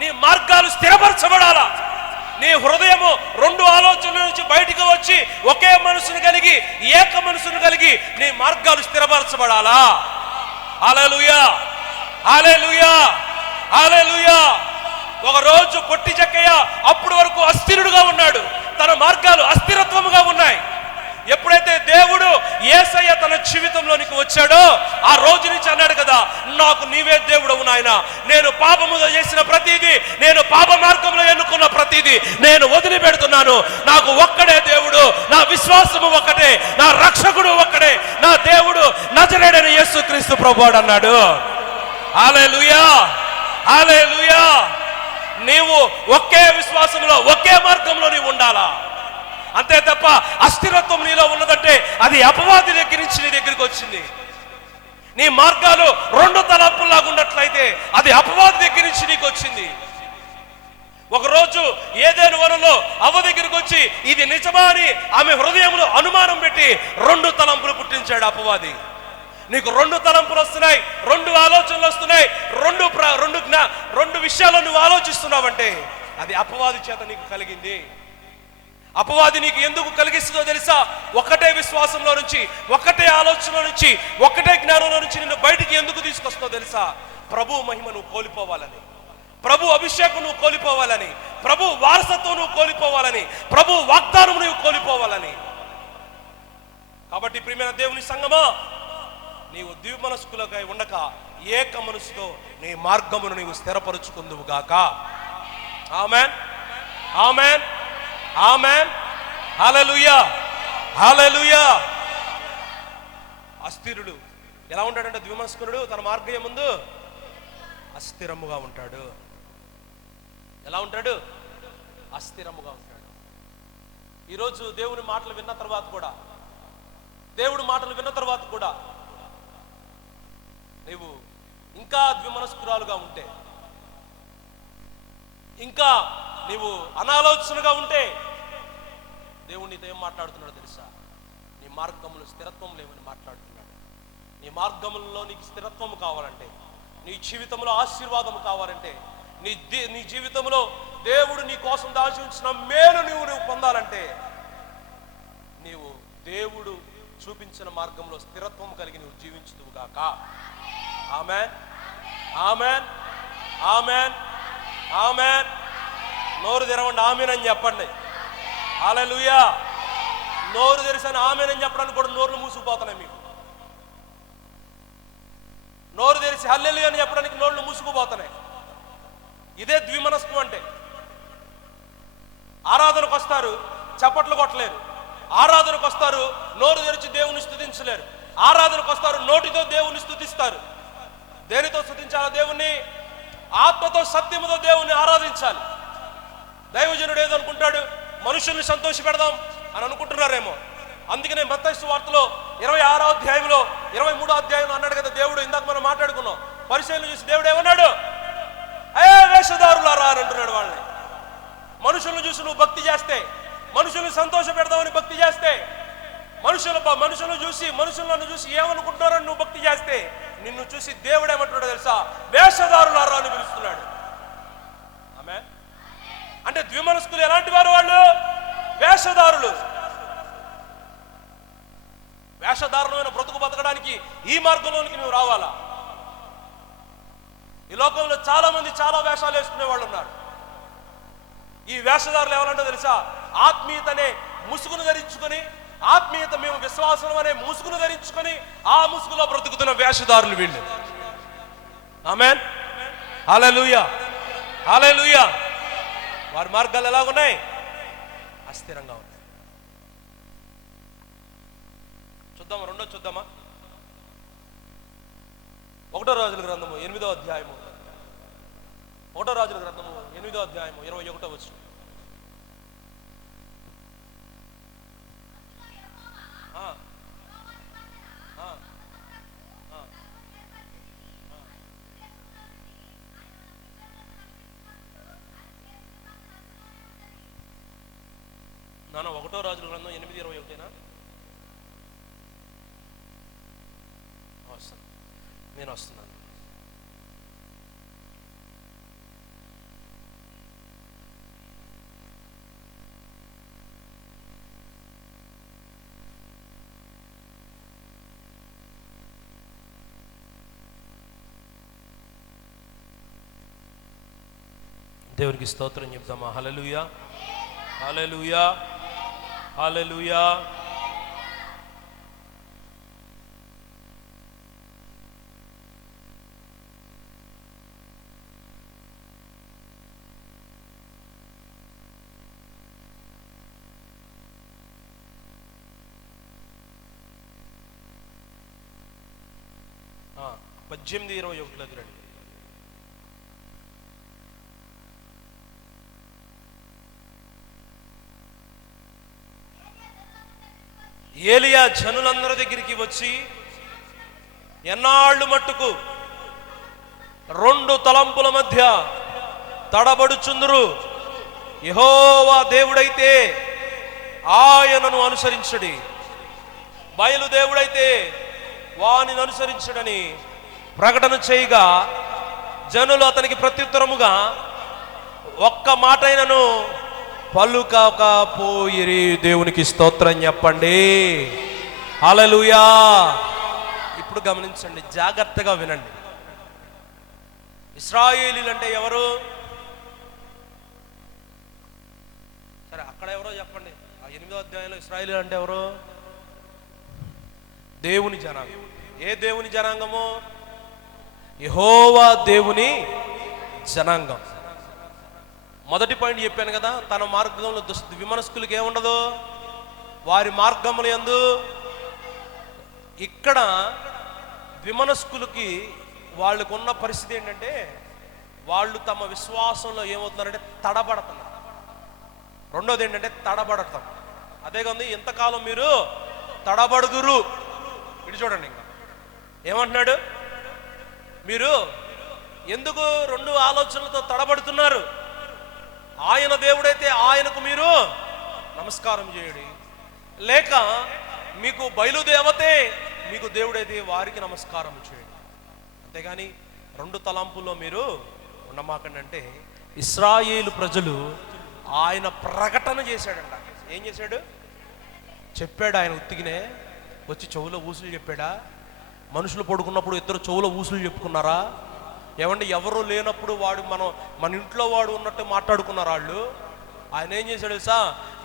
నీ మార్గాలు స్థిరపరచబడాలా. నీ హృదయము 2 ఆలోచనల నుంచి బయటికి వచ్చి ఒకే మనసును కలిగి, ఏక మనసును కలిగి నీ మార్గాలు స్థిరపరచబడాలా. హల్లెలూయా, హల్లెలూయా, హల్లెలూయా. ఒక రోజు పొట్టి చెక్కయ్య అప్పటి వరకు అస్థిరుడుగా ఉన్నాడు, తన మార్గాలు అస్థిరత్వముగా ఉన్నాయి. ఎప్పుడైతే దేవుడు యేసయ్య తన జీవితంలోనికి వచ్చాడో ఆ రోజు నుంచి అన్నాడు కదా, నాకు నీవే దేవుడవు నాయన, నేను పాపముగా చేసిన ప్రతిదీ, నేను పాప మార్గంలో ఎన్నుకున్న ప్రతిదీ నేను వదిలిపెడుతున్నాను. నాకు ఒక్కడే దేవుడు, నా విశ్వాసము ఒక్కటే, నా రక్షకుడు ఒక్కడే, నా దేవుడు నజరేయుడైన యేసుక్రీస్తు ప్రభువు అన్నాడు. హల్లెలూయా, హల్లెలూయా. నీవు ఒకే విశ్వాసంలో, ఒకే మార్గంలో నీవు ఉండాలా. అంతే తప్ప అస్థిరత్వం నీలో ఉన్నదంటే అది అపవాది దగ్గర నుంచి నీ దగ్గరికి వచ్చింది. నీ మార్గాలు 2 తలంపుల్లాగా ఉన్నట్లయితే అది అపవాది దగ్గర నుంచి నీకు వచ్చింది. ఒకరోజు ఏదైనా వనంలో అవ్వ దగ్గరికి వచ్చి ఇది నిజమా అని ఆమె హృదయంలో అనుమానం పెట్టి 2 తలంపులు పుట్టించాడు అపవాది. నీకు రెండు తలంపులు వస్తున్నాయి, రెండు ఆలోచనలు వస్తున్నాయి, రెండు విషయాలు నువ్వు ఆలోచిస్తున్నావంటే అది అపవాది చేత నీకు కలిగింది. అపవాది నీకు ఎందుకు కలిగిస్తుందో తెలుసా? ఒకటే విశ్వాసంలో నుంచి, ఒకటే ఆలోచనలో నుంచి, ఒకటే జ్ఞానంలో నుంచి నిన్ను బయటికి ఎందుకు తీసుకొస్తుందో తెలుసా? ప్రభు మహిమ నువ్వు కోల్పోవాలని, ప్రభు అభిషేకం నువ్వు కోల్పోవాలని, ప్రభు వారసత్వం నువ్వు కోల్పోవాలని, ప్రభు వాగ్దానం నువ్వు కోల్పోవాలని. కాబట్టి ప్రియమైన దేవుని సంగమా, నీవు ద్విమనస్కులకై ఉండక ఏక మనసుతో నీ మార్గమును నీవు స్థిరపరుచుకుందువు గాక. ఆమేన్, ఆమేన్, ఆమేన్. హల్లెలూయా, హల్లెలూయా. అస్థిరుడు ఎలా ఉంటాడంటే, ద్విమనస్కుడు తన మార్గం ముందు అస్థిరముగా ఉంటాడు. ఎలా ఉంటాడు? అస్థిరముగా ఉంటాడు. ఈరోజు దేవుని మాటలు విన్న తర్వాత కూడా, దేవుడి మాటలు విన్న తర్వాత కూడా నీవు ఇంకా ద్విమనస్కురాలుగా ఉంటే, ఇంకా నీవు అనాలోచనగా ఉంటే, దేవుడు నీతో ఏం మాట్లాడుతున్నాడో తెలుసా? నీ మార్గములు స్థిరత్వం లేవని మాట్లాడుతున్నాడు. నీ మార్గములలో నీకు స్థిరత్వం కావాలంటే, నీ జీవితంలో ఆశీర్వాదం కావాలంటే, నీ జీవితంలో దేవుడు నీ కోసం దాచి ఉంచిన మేలు నువ్వు పొందాలంటే, నీవు దేవుడు చూపించిన మార్గంలో స్థిరత్వం కలిగి నువ్వు జీవించుదువు గాక. ఆమేన్, ఆమేన్, ఆమేన్, ఆమేన్. నోరు తెరవండి, ఆమేన్ అని చెప్పండి. హల్లెలూయా. నోరు తెరిసని ఆమేన్ అని చెప్పడానికి కూడా నోర్లు మూసుకుపోతున్నాయి మీకు. నోరు తెరిచి హల్లెలూయా అని చెప్పడానికి నోళ్ళు మూసుకుపోతున్నాయి. ఇదే ద్విమనస్కం అంటే. ఆరాధనకు వస్తారు, చప్పట్లు కొట్టలేరు. ఆరాధనకు వస్తారు, నోరు తెరిచి దేవుని స్తుతించలేరు. ఆరాధనకు వస్తారు, నోటితో దేవుని స్తుతిస్తారు. దేనితో స్తుతించాలి? దేవుణ్ణి ఆత్మతో సత్యముతో దేవుణ్ణి ఆరాధించాలి. దైవజనుడు ఏదనుకుంటాడు? మనుషుల్ని సంతోష పెడదాం అని అనుకుంటున్నారేమో. అందుకనే మత్తయి సువార్తలో 26వ అధ్యాయంలో 23వ అధ్యాయంలో అన్నాడు కదా దేవుడు. ఇందాక మనం మాట్లాడుకున్నాం. పరిశీలన చూసి దేవుడు ఏమన్నాడు? వేషధారులారా అని అంటున్నాడు వాళ్ళని. మనుషులను చూసి నువ్వు భక్తి చేస్తే, మనుషుల్ని సంతోష పెడదామని భక్తి చేస్తే, మనుషులను చూసి ఏమనుకుంటున్నారని నువ్వు భక్తి చేస్తే, నిన్ను చూసి దేవుడు ఏమంటున్నాడో తెలుసా? వేషధారులారా అని పిలుస్తున్నాడు. ఆమేన్. అంటే ద్విమనస్కులు ఎలాంటి వారు? వాళ్ళు వేషధారులు. వేషధారణమైన బ్రతుకు బతకడానికి ఈ మార్గంలోనికి నువ్వు రావాలా? ఈ లోకంలో చాలా మంది చాలా వేషాలు వేసుకునే వాళ్ళు ఉన్నారు. ఈ వేషధారులు ఎవరంటే తెలుసా? ఆత్మీయతనే ముసుగును ధరించుకొని, ఆత్మీయత మేము విశ్వాసం అనే ముసుగును ధరించుకొని ఆ ముసుగులో బ్రతుకుతున్న వేషధారులు వీళ్ళు. ఆమేన్, హల్లెలూయా, హల్లెలూయా. వారి మార్గాలు ఎలా ఉన్నాయి? అస్థిరంగా ఉన్నాయి. చూద్దామా? రెండో చూద్దామా? 1వ రాజుల గ్రంథము 8వ అధ్యాయము, 1వ రాజుల గ్రంథము 8వ అధ్యాయము 21వ వచనం. నాన్న 1వ రాజుల గ్రంథం 8:21. వస్తాను, నేను వస్తున్నాను. దేవునికి స్తోత్రం చెప్తామా? హల్లెలూయా, హల్లెలూయా, హల్లెలూయా. ఆ 18:21 రండి. ఏలియా జనులందరి దగ్గరికి వచ్చి, ఎన్నాళ్ళు మట్టుకు 2 తలంపుల మధ్య తడబడుచుందురు? యెహోవా దేవుడైతే ఆయనను అనుసరించుడి, బయలు దేవుడైతే వానిని అనుసరించుడని ప్రకటన చేయగా జనులు అతనికి ప్రత్యుత్తరముగా ఒక్క మాటైనను పలుకకపోయిరి. దేవునికి స్తోత్రం చెప్పండి. హల్లెలూయా. ఇప్పుడు గమనించండి, జాగ్రత్తగా వినండి. ఇశ్రాయేలీలు అంటే ఎవరు? సరే, అక్కడ ఎవరో చెప్పండి. ఆ 8వ అధ్యాయంలో ఇశ్రాయేలీలు అంటే ఎవరు? దేవుని జనాంగం. ఏ దేవుని జనాంగము? యెహోవా దేవుని జనాంగం. మొదటి పాయింట్ చెప్పాను కదా, తన మార్గంలో విమనస్కులకి ఏముండదు, వారి మార్గములు యందు. ఇక్కడ విమనస్కులకి వాళ్ళకున్న పరిస్థితి ఏంటంటే, వాళ్ళు తమ విశ్వాసంలో ఏమవుతున్నారంటే తడబడుతున్నారు. రెండోది ఏంటంటే తడబడతాం. అదే కాదు, ఎంతకాలం మీరు తడబడుదురు. ఇటు చూడండి, ఇంకా ఏమంటున్నాడు, మీరు ఎందుకు రెండు ఆలోచనలతో తడబడుతున్నారు? ఆయన దేవుడైతే ఆయనకు మీరు నమస్కారం చేయడి, లేక మీకు బయలుదేవతే మీకు దేవుడైతే వారికి నమస్కారం చేయండి. అంతేగాని రెండు తలంపుల్లో మీరు ఉండమాకండి. అంటే ఇశ్రాయేలు ప్రజలు ఆయన ప్రకటన చేశాడంట. ఏం చేశాడు? చెప్పాడు. ఆయన ఉత్తిగినే వచ్చి చెవులో ఊసులు చెప్పాడా? మనుషులు పడుకున్నప్పుడు ఇద్దరు చెవులో ఊసులు చెప్పుకున్నారా? ఏమంటే ఎవరు లేనప్పుడు మన ఇంట్లో వాడు ఉన్నట్టు మాట్లాడుకున్నారు వాళ్ళు. ఆయన ఏం చేశాడు తెలుసా?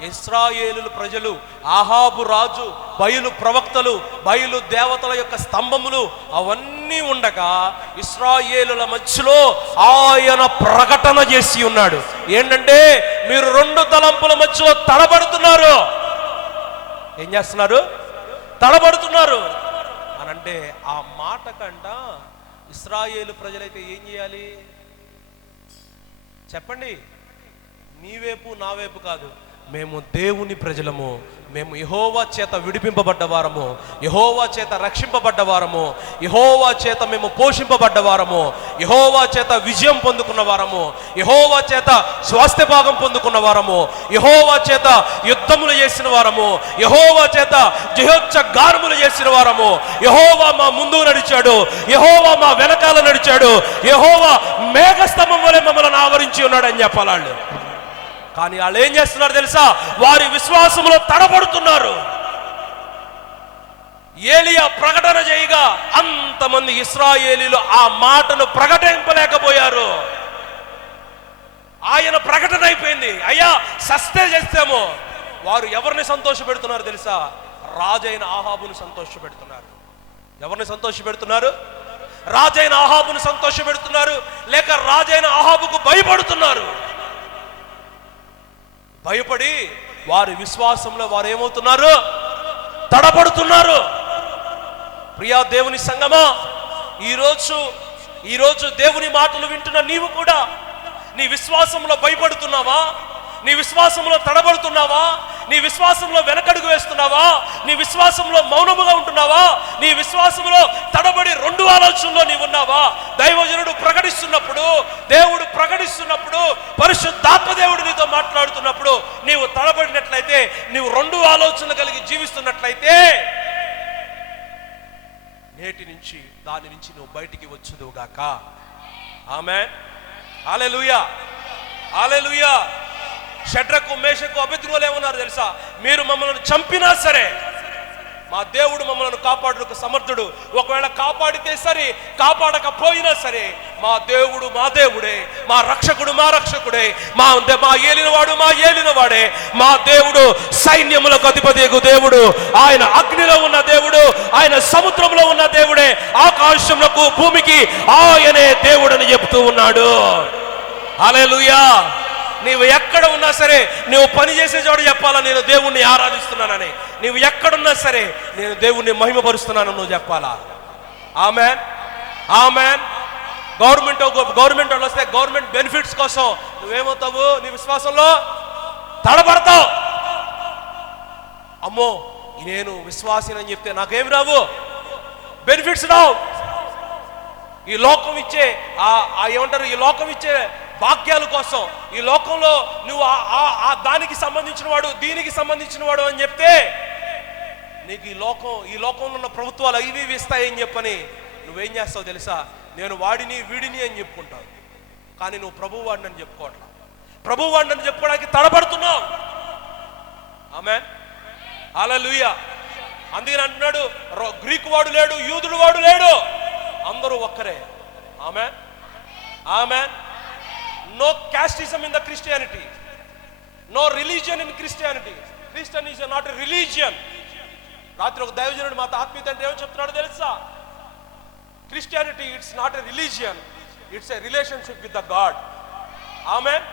ఇశ్రాయేలు ప్రజలు, ఆహాబు రాజు, బయలు ప్రవక్తలు, బయలు దేవతల యొక్క స్తంభములు అవన్నీ ఉండగా ఇశ్రాయేలుల మధ్యలో ఆయన ప్రకటన చేసి ఉన్నాడు. ఏంటంటే, మీరు రెండు తలంపుల మధ్యలో తడబడుతున్నారు. ఏం చేస్తున్నారు? తడబడుతున్నారు అనంటే, ఆ మాట కంట ఇశ్రాయేలు ప్రజలైతే ఏం చేయాలి చెప్పండి? నీ వైపు నా వైపు కాదు, మేము దేవుని ప్రజలము, మేము యెహోవా చేత విడిపింపబడ్డవారము, యెహోవా చేత రక్షింపబడ్డవారము, యెహోవా చేత మేము పోషింపబడ్డవారము, యెహోవా చేత విజయం పొందుకున్న వారము, యెహోవా చేత స్వాస్థ్య భాగం పొందుకున్న వారము, యెహోవా చేత యుద్ధములు చేసిన వారము, యెహోవా చేత జయోత్సగానములు చేసిన వారము. యెహోవా మా ముందు నడిచాడు, యెహోవా మా వెనకాల నడిచాడు, యెహోవా మేఘస్తంభం వలె మమ్మల్ని ఆవరించి ఉన్నాడు అని చెప్పాలి. కానీ వాళ్ళు ఏం చేస్తున్నారు తెలుసా? వారి విశ్వాసంలో తడబడుతున్నారు. ఏలియా ప్రకటన చేయగా అంతమంది ఇశ్రాయేలీలు ఆ మాటను ప్రకటింపలేకపోయారు. ఆయన ప్రకటన అయిపోయింది. అయ్యా సస్తే చేస్తామో. వారు ఎవరిని సంతోష పెడుతున్నారు తెలుసా? రాజైన ఆహాబును సంతోష పెడుతున్నారు. ఎవరిని సంతోష పెడుతున్నారు? రాజైన ఆహాబును సంతోష పెడుతున్నారు, లేక రాజైన ఆహాబుకు భయపడుతున్నారు. భయపడి వారి విశ్వాసంలో వారు ఏమవుతున్నారు? తడబడుతున్నారు. ప్రియా దేవుని సంగమా, ఈరోజు దేవుని మాటలు వింటున్న నీవు కూడా నీ విశ్వాసంలో భయపడుతున్నావా? నీ విశ్వాసంలో తడబడుతున్నావా? నీ విశ్వాసంలో వెనకడుగు వేస్తున్నావా? నీ విశ్వాసంలో మౌనముగా ఉంటున్నావా? నీ విశ్వాసంలో తడబడి రెండు ఆలోచనలో నీవు ఉన్నావా? దైవజనుడు ప్రకటిస్తున్నప్పుడు, దేవుడు ప్రకటిస్తున్నప్పుడు, పరిశుద్ధాత్మ దేవుడు నీతో మాట్లాడుతున్నప్పుడు నీవు తడబడినట్లయితే, నీవు రెండు ఆలోచనలు కలిగి జీవిస్తున్నట్లయితే, నేటి నుంచి దాని నుంచి నువ్వు బయటికి వచ్చుదువుగాక. ఆమేన్. హల్లెలూయా, హల్లెలూయా. షడ్రకు, మేషకు, అబేద్నెగోలు ఏమన్నారు తెలుసా? మీరు మమ్మల్ని చంపినా సరే మా దేవుడు మమ్మల్ని కాపాడుటకు సమర్థుడు. ఒకవేళ కాపాడితే సరే, కాపాడకపోయినా సరే మా దేవుడు మా దేవుడే, మా రక్షకుడు మా రక్షకుడే, మా ఏలినవాడు మా ఏలినవాడే. మా దేవుడు సైన్యములకు అధిపతియగు దేవుడు, ఆయన అగ్నిలో ఉన్న దేవుడు, ఆయన సముద్రంలో ఉన్న దేవుడే, ఆకాశములకు భూమికి ఆయనే దేవుడని చెప్తూ ఉన్నాడు. హల్లెలూయా. నీవు ఎక్కడ ఉన్నా సరే, నువ్వు పని చేసే చోట చెప్పాలా నేను దేవుణ్ణి ఆరాధిస్తున్నానని. నీవు ఎక్కడున్నా సరే నేను దేవుణ్ణి మహిమపరుస్తున్నాను నువ్వు చెప్పాలా. ఆమేన్, ఆమేన్. గవర్నమెంట్ వాళ్ళు వస్తే గవర్నమెంట్ బెనిఫిట్స్ కోసం నువ్వేమవుతావు? నీ విశ్వాసంలో తడబడతావు. అమ్మో నేను విశ్వాసినని చెప్తే నాకేం రావు? బెనిఫిట్స్ రావు. ఈ లోకం ఇచ్చే ఏమంటారు, ఈ లోకం ఇచ్చే భాగ్యాల కోసం, ఈ లోకంలో నువ్వు దానికి సంబంధించిన వాడు, దీనికి సంబంధించిన వాడు అని చెప్తే నీకు ఈ లోకంలో ఉన్న ప్రభుత్వాలు ఇవి ఇస్తాయని చెప్పని నువ్వేం చేస్తావు తెలుసా? నేను వాడిని వీడిని అని చెప్పుకుంటావు, కానీ నువ్వు ప్రభువు వాడిని అని చెప్పుకోవట్లా. ప్రభువు వాడిని అని చెప్పుకోవడానికి తడబడుతున్నావు. ఆమేన్, హల్లెలూయా. అందుకని అంటున్నాడు, గ్రీకు వాడు లేడు, యూదుడు వాడు లేడు, అందరూ ఒక్కరే. Amen, amen. No casteism in the Christianity, no religion in Christianity. Christian is not a religion. రాత్రి ఒక దైవజనుడు మాతో ఆత్మీయత అంటే ఏమో చెప్తున్నాడు తెలుసా? Christianity it's not a religion, it's a relationship with the god. Amen.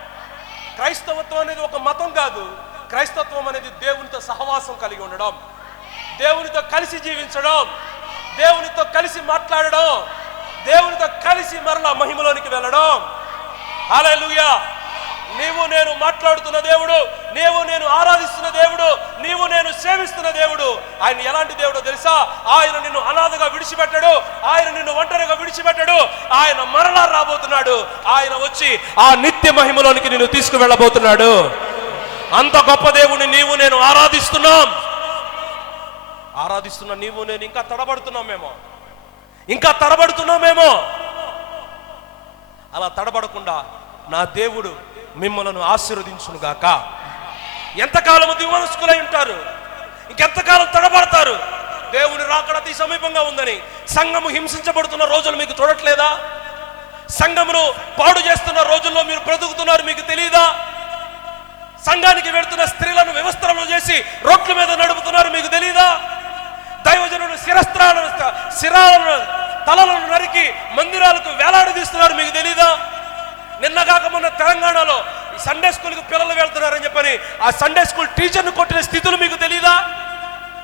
క్రైస్తవత్వం అనేది ఒక మతం కాదు. క్రైస్తత్వం అనేది దేవునితో సహవాసం కలిగి ఉండడం, దేవునితో కలిసి జీవించడం, దేవునితో కలిసి మాట్లాడడం, దేవునితో కలిసి మరలా మహిమలోనికి వెళ్ళడం. హల్లెలూయా. నీవు నేను మాట్లాడుతున్న దేవుడు, నీవు నేను ఆరాధిస్తున్న దేవుడు, నీవు నేను సేవిస్తున్న దేవుడు, ఆయన ఎలాంటి దేవుడో తెలుసా? ఆయన నిన్ను అనాథగా విడిచిపెట్టాడు, ఆయన నిన్ను ఒంటరిగా విడిచిపెట్టాడు, ఆయన మరలా రాబోతున్నాడు, ఆయన వచ్చి ఆ నిత్య మహిమలోనికి నిన్ను తీసుకువెళ్ళబోతున్నాడు. అంత గొప్ప దేవుని నీవు నేను ఆరాధిస్తున్న నీవు నేను ఇంకా తడబడుతున్నామేమో. అలా తడబడకుండా నా దేవుడు మిమ్మలను ఆశీర్వదించును గాక. ఎంతకాలము దివనస్కులై ఉంటారు, ఇంకెంతకాలం తడబడతారు? దేవుని రాకడ అతి సమీపంగా ఉందని సంఘము హింసించబడుతున్న రోజులు మీకు చూడట్లేదా? సంఘమును పాడు చేస్తున్న రోజుల్లో మీరు బ్రతుకుతున్నారు, మీకు తెలియదా? సంఘానికి వెళ్తున్న స్త్రీలను వ్యవస్థలను చేసి రోడ్ల మీద నడుపుతున్నారు, మీకు తెలియదా? దైవజనులు శిరాలను తలలను నరికి మందిరాలకు వేలాడదీస్తున్నారు, మీకు తెలీదా? నిన్నగాక మొన్న తెలంగాణలో సండే స్కూల్కి పిల్లలు వెళ్తున్నారని చెప్పని ఆ సండే స్కూల్ టీచర్ను కొట్టిన స్థితులు మీకు తెలీదా?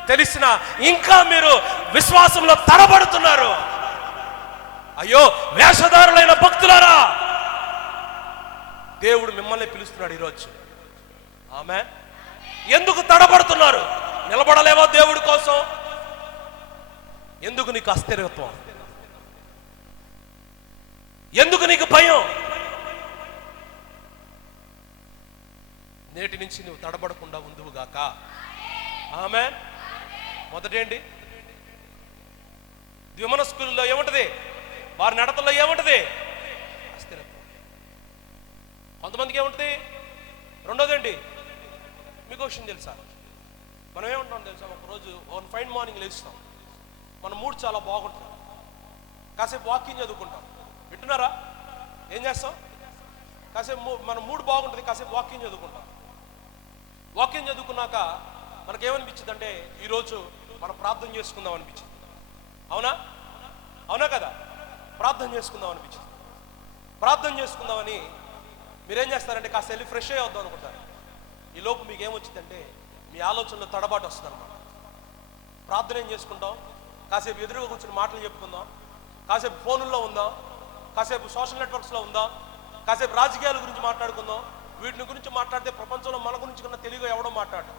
తెలిసినా ఇంకా మీరు విశ్వాసంలో తడబడుతున్నారు. అయ్యో వేషధారులైన భక్తులారా, దేవుడు మిమ్మల్ని పిలుస్తున్నాడు ఈరోజు. ఆమేన్. ఎందుకు తడబడుతున్నారు? నిలబడలేవా దేవుడి కోసం? ఎందుకు నీకు అస్థిరత్వం? ఎందుకు నీకు భయం? నేటి నుంచి నువ్వు తడబడకుండా ఉందువుగాక. ఆమేన్. మొదటేంటి? ద్విమనస్కుల్లో ఏముంటది? వారి నడతల్లో ఏముంటది? అస్థిరత్వం. కొంతమందికి ఏముంటది? రెండోదేంటి? మీకు విషయం తెలుసా? మనం ఏమంటాం తెలుసా? ఒకరోజు ఫైన్ మార్నింగ్ లేస్తాం, మన మూడ్ చాలా బాగుంటుంది, కాసేపు వాకింగ్ చదువుకుంటాం. వింటున్నారా? ఏం చేస్తాం? కాసేపు మన మూడ్ బాగుంటుంది, కాసేపు వాకింగ్ చదువుకుంటాం. వాకింగ్ చదువుకున్నాక మనకేమనిపించింది అంటే ఈరోజు మనం ప్రార్థన చేసుకుందాం అనిపించింది. అవునా కదా? ప్రార్థన చేసుకుందాం అనిపించింది. ప్రార్థన చేసుకుందామని మీరేం చేస్తారంటే కాస్త వెళ్ళి ఫ్రెష్ అయ్యి వద్దాం అనుకుంటారు. ఈ లోపు మీకు ఏమొచ్చిందంటే మీ ఆలోచనలో తడబాటు వస్తుంది అన్నమాట. ప్రార్థన ఏం చేసుకుంటాం? కాసేపు ఎదురుగా కూర్చొని మాటలు చెప్పుకుందాం, కాసేపు ఫోనుల్లో ఉందాం, కాసేపు సోషల్ నెట్వర్క్స్లో ఉందాం, కాసేపు రాజకీయాల గురించి మాట్లాడుకుందాం. వీటిని గురించి మాట్లాడితే ప్రపంచంలో మన గురించి కన్నా తెలుగు ఎవడో మాట్లాడు.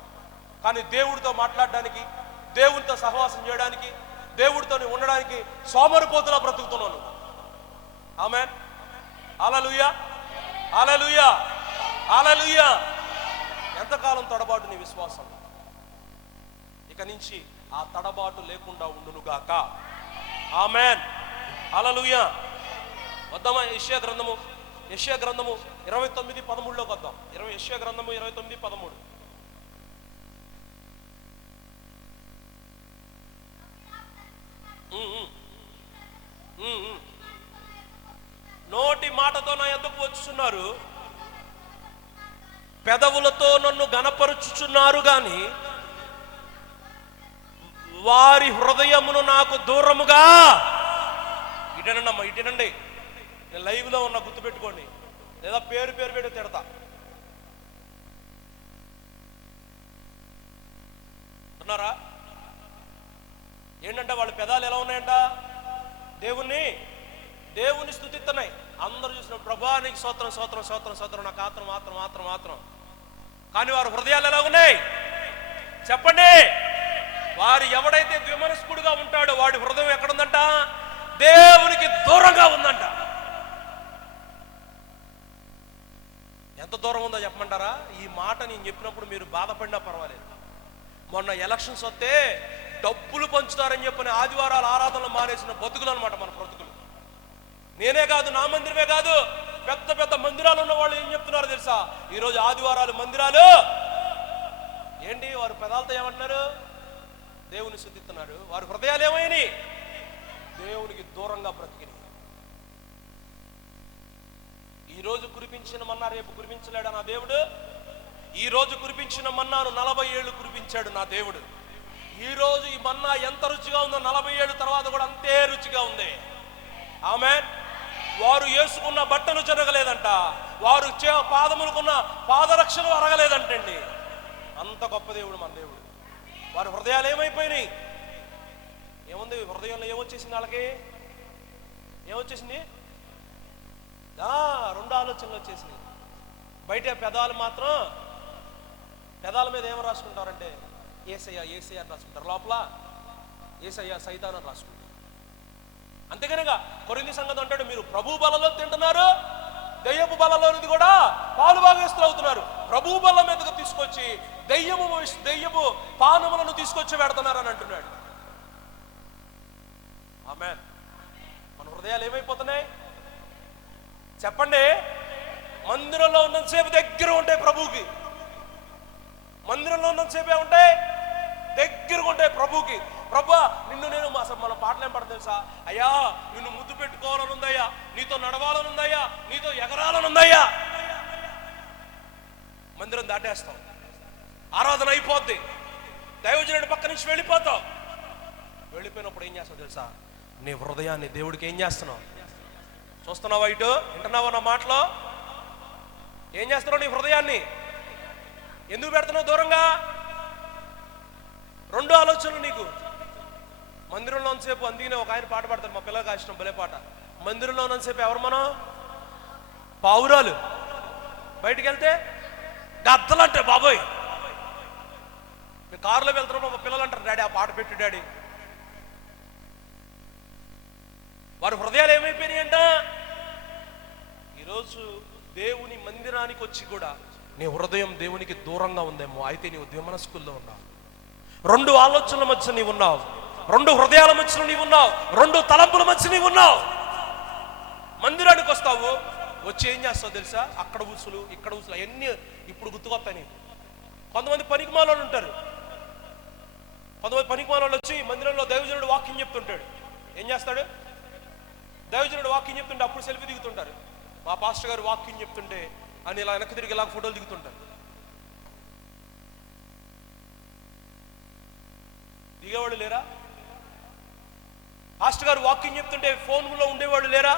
కానీ దేవుడితో మాట్లాడడానికి, దేవునితో సహవాసం చేయడానికి, దేవుడితో ఉండడానికి సోమరిపోతులా బ్రతుకుతున్నాను. ఆమేన్. హల్లెలూయా, హల్లెలూయా, హల్లెలూయా. ఎంతకాలం తడబాటు నీ విశ్వాసం? ఇక నుంచి ఆ తడబాటు లేకుండా ఉండునుగాక. ఆమేన్, హల్లెలూయా. వద్దామా యెషయా గ్రంథము 29:13 వద్దాం. యెషయా గ్రంథము 29:13. నోటి మాటతో నా యొద్దకు వచ్చుచున్నారు, పెదవులతో నన్ను గణపరుచుచున్నారు గాని వారి హృదయమును నాకు దూరముగా. ఇటనండమ్మా, ఇటనండి. నేను లైవ్లో ఉన్న, గుర్తుపెట్టుకోండి, లేదా పేరు పెట్టి తిడతా. అన్నారా? ఏంటంటే వాళ్ళ పెదాలు ఎలా ఉన్నాయంట? దేవుని స్తుతిస్తున్నాయి. అందరూ చూసిన ప్రభా నీకు స్తోత్రం స్తోత్రం స్తోత్రం స్తోత్రం, నాకు మాత్రం. కానీ వారి హృదయాలు ఎలా ఉన్నాయి చెప్పండి? వారు ఎవడైతే ద్విమనస్కుడుగా ఉంటాడో వాడి హృదయం ఎక్కడుందంట? దేవునికి దూరంగా ఉందంట. ఎంత దూరం ఉందో చెప్పమంటారా? ఈ మాట నేను చెప్పినప్పుడు మీరు బాధపడినా పర్వాలేదు, మొన్న ఎలక్షన్స్ వస్తే డబ్బులు పంచుతారని చెప్పిన ఆదివారాలు ఆరాధనలు మానేసిన బతుకులు అనమాట మన బ్రతుకులు. నేనే కాదు, నా మందిరమే కాదు, పెద్ద పెద్ద మందిరాలు ఉన్న వాళ్ళు ఏం చెప్తున్నారు తెలుసా? ఈరోజు ఆదివారాలు మందిరాలు ఏంటి, వారు పెదాలతో ఏమంటున్నారు? దేవుని శుద్ధిస్తున్నారు. వారి హృదయాలు ఏమైనాయి? దేవునికి దూరంగా బ్రతికినాయి. ఈరోజు కురిపించిన మన్నా రేపు కురిపించలేడా నా దేవుడు? ఈరోజు కురిపించిన మన్నాను 40 ఏళ్ళు కురిపించాడు నా దేవుడు. ఈరోజు ఈ మన్నా ఎంత రుచిగా ఉందో 40 ఏళ్ళ తర్వాత కూడా అంతే రుచిగా ఉంది. ఆమేన్. వారు వేసుకున్న బట్టలు చెరగలేదంట, వారు పాదములకున్న పాదరక్షలు అరగలేదంటండి. అంత గొప్ప దేవుడు మన దేవుడు. వారి హృదయాలు ఏమైపోయినాయి? ఏముంది హృదయంలో? ఏమొచ్చేసింది వాళ్ళకి? ఏమొచ్చేసింది? 2 ఆలోచనలు వచ్చేసినాయి. బయట పెదాలు మాత్రం, పెదాల మీద ఏమో రాసుకుంటారంటే యేసయ్య యేసయ్య అని రాసుకుంటారు, లోపల యేసయ్య సైతాన్ అని రాసుకుంటారు. అంతేకనగా కొరింథీ సంఘం అంటాడు, మీరు ప్రభు బలలో తింటున్నారు, దెయ్యపు బలలోనిది కూడా పాలు భాగస్తులు అవుతున్నారు. ప్రభు బల మీదకు తీసుకొచ్చి దెయ్యపు పానములను తీసుకొచ్చి పెడుతున్నారు అని అంటున్నాడు. ఆమేన్. మన హృదయాలు ఏమైపోతున్నాయి చెప్పండి? మందిరంలో ఉన్నంతసేపు దగ్గర ఉంటాయి ప్రభువుకి, మందిరంలో ఉన్నంతసేపే ఉంటాయి, దగ్గరగా ఉంటాయి ప్రభువుకి. ప్రభువా నిన్ను నేను, అసలు మన పాటలు ఏం పడతాం తెలుసా? అయ్యా నిన్ను ముద్దు పెట్టుకోవాలని ఉందయ్యా, నీతో నడవాలని ఉందయ్యా, నీతో ఎగరాలని ఉందయ్యా. మందిరం దాటేస్తాం, ఆరాధన అయిపోద్ది, దైవజనుడి పక్క నుంచి వెళ్ళిపోతావు. వెళ్ళిపోయినప్పుడు ఏం చేస్తావు తెలుసా? నీ హృదయాన్ని దేవుడికి ఏం చేస్తున్నావు? చూస్తున్నావా? ఇటు వింటున్నావా నా మాటలో? ఏం చేస్తున్నావు? నీ హృదయాన్ని ఎందుకు పెడుతున్నావు దూరంగా? 2 ఆలోచనలు నీకు. మందిరంలో ఉన్నసేపు, అందుకనే ఒక ఆయన పాట పాడతారు, మా పిల్లలకు ఇష్టం, భలే పాట. మందిరంలో ఉన్నసేపు ఎవరు మనం? పావురాలు. బయటికి వెళ్తే గద్దలు అంటే బాబోయ్. మేము కారులో వెళ్తున్నాం, మా పిల్లలు అంటారు, డాడీ ఆ పాట పెట్టు డాడీ. వారి హృదయాలు ఏమైపోయినాయి అంట? ఈరోజు దేవుని మందిరానికి వచ్చి కూడా నీ హృదయం దేవునికి దూరంగా ఉందేమో, అయితే నీవు ద్విమనస్కుల్లో ఉన్నావు. 2 ఆలోచనల మధ్య నీవు ఉన్నావు, 2 హృదయాల మధ్యలో నీవు ఉన్నావు, 2 తలంపుల మధ్య నీవు ఉన్నావు. మందిరానికి వస్తావు, వచ్చి ఏం చేస్తావు తెలుసా? అక్కడ ఊసులు ఇక్కడ ఊసులు అవన్నీ ఇప్పుడు గుర్తుకొస్తాయి. కొంతమంది పనికిమాలోళ్ళు ఉంటారు, కొంతమంది పనికిమాలోళ్ళు వచ్చి మందిరంలో దైవజనుడు వాక్యం చెప్తుంటాడు. ఏం చేస్తాడు? దైవజనుడు వాక్యం చెప్తుంటే అప్పుడు సెల్ఫీ దిగుతుంటారు. మా పాస్టర్ గారు వాక్యం చెప్తుంటే అని ఇలా వెనక్కి తిరిగి ఇలా ఫోటోలు దిగుతుంటారు. దిగేవాళ్ళు లేరా? పాస్టర్ గారు వాక్యం చెప్తుంటే ఫోన్లో ఉండేవాళ్ళు లేరా?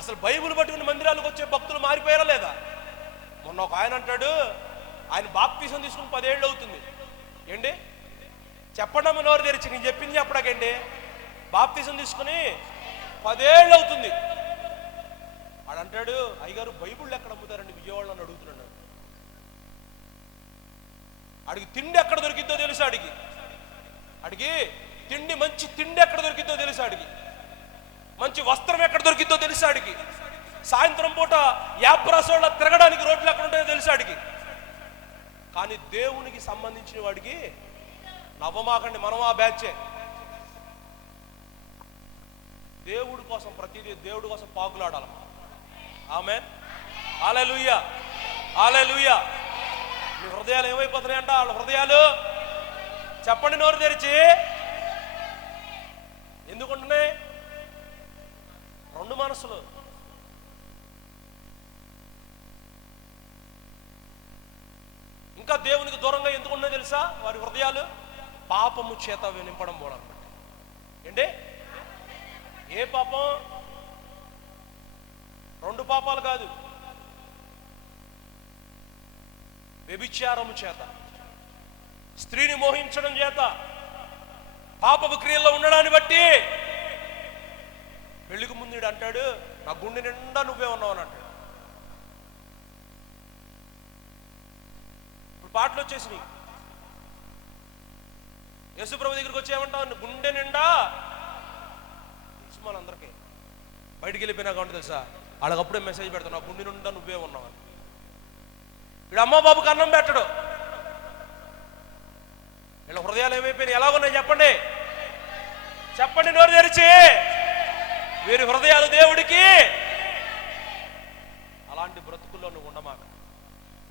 అసలు బైబిల్ పట్టుకుని మందిరాలకు వచ్చే భక్తులు మారిపోయారా లేదా? మొన్న ఒక ఆయన అంటాడు, ఆయన బాప్తీసం తీసుకుని 10 ఏళ్ళు అవుతుంది. ఏంటి చెప్పండి అమ్మ, నోరు తెరిచి నేను చెప్పింది చెప్పడాకండి. బాప్తీసం తీసుకుని 10 ఏళ్ళు అవుతుంది. ఆడంటాడు, అయ్యగారు బైబిళ్ళు ఎక్కడ అమ్ముతారండి విజయవాడలో అని అడుగుతున్నాడు. అడిగి తిండి ఎక్కడ దొరికిద్దో తెలుసు, అడిగి తిండి, మంచి తిండి ఎక్కడ దొరికిద్దో తెలుసు, మంచి వస్త్రం ఎక్కడ దొరికిద్దో తెలుసు, సాయంత్రం పూట యాప్రాసోళ్ళ తిరగడానికి రోడ్లు ఎక్కడ ఉంటాయో తెలుసు. కానీ దేవునికి సంబంధించిన వాడికి నవ్వమాకండి, మనం ఆ బ్యాచే. దేవుడి కోసం ప్రతిదీ దేవుడి కోసం పాకులాడాలమ్మా. ఆమేన్. హల్లెలూయా, హల్లెలూయా. మీ హృదయాలు ఏమైపోతున్నాయంట? వాళ్ళ హృదయాలు చెప్పండి నోరు తెరిచి. ఎందుకుంటున్నాయి? 2 మనసులు. ఇంకా దేవునికి దూరంగా ఎందుకున్నాయో తెలుసా? వారి హృదయాలు పాపము చేత నింపడం కూడా అనమాట. ఏంటి? ఏ పాపం? 2 పాపాలు కాదు. వ్యభిచారము చేత, స్త్రీని మోహించడం చేత, పాపపు క్రియల్లో ఉండడాన్ని బట్టి. పెళ్లికి ముందు అంటాడు, నా గుండె నిండా నువ్వే ఉన్నావు అని అంటాడు. ఇప్పుడు పాటలు వచ్చేసినాయి. యేసుప్రభు దగ్గరికి వచ్చి ఏమంటావు? గుండె నిండా. మనందరికీ బయటికి వెళ్ళిపోయినా కాబట్టి తెలుసా, వాళ్ళకప్పుడే మెసేజ్ పెడతాను, గుండె నిండా నువ్వే ఉన్నావు అని. ఇక్కడ అమ్మ బాబుకి అన్నం పెట్టడు, వీళ్ళ హృదయాలు ఏమైపోయినాయి? ఎలాగున్నాయి చెప్పండి, చెప్పండి నోరు తెరిచి. వీరి హృదయాలు దేవుడికి. అలాంటి బ్రతుకుల్లో నువ్వు ఉండమాక.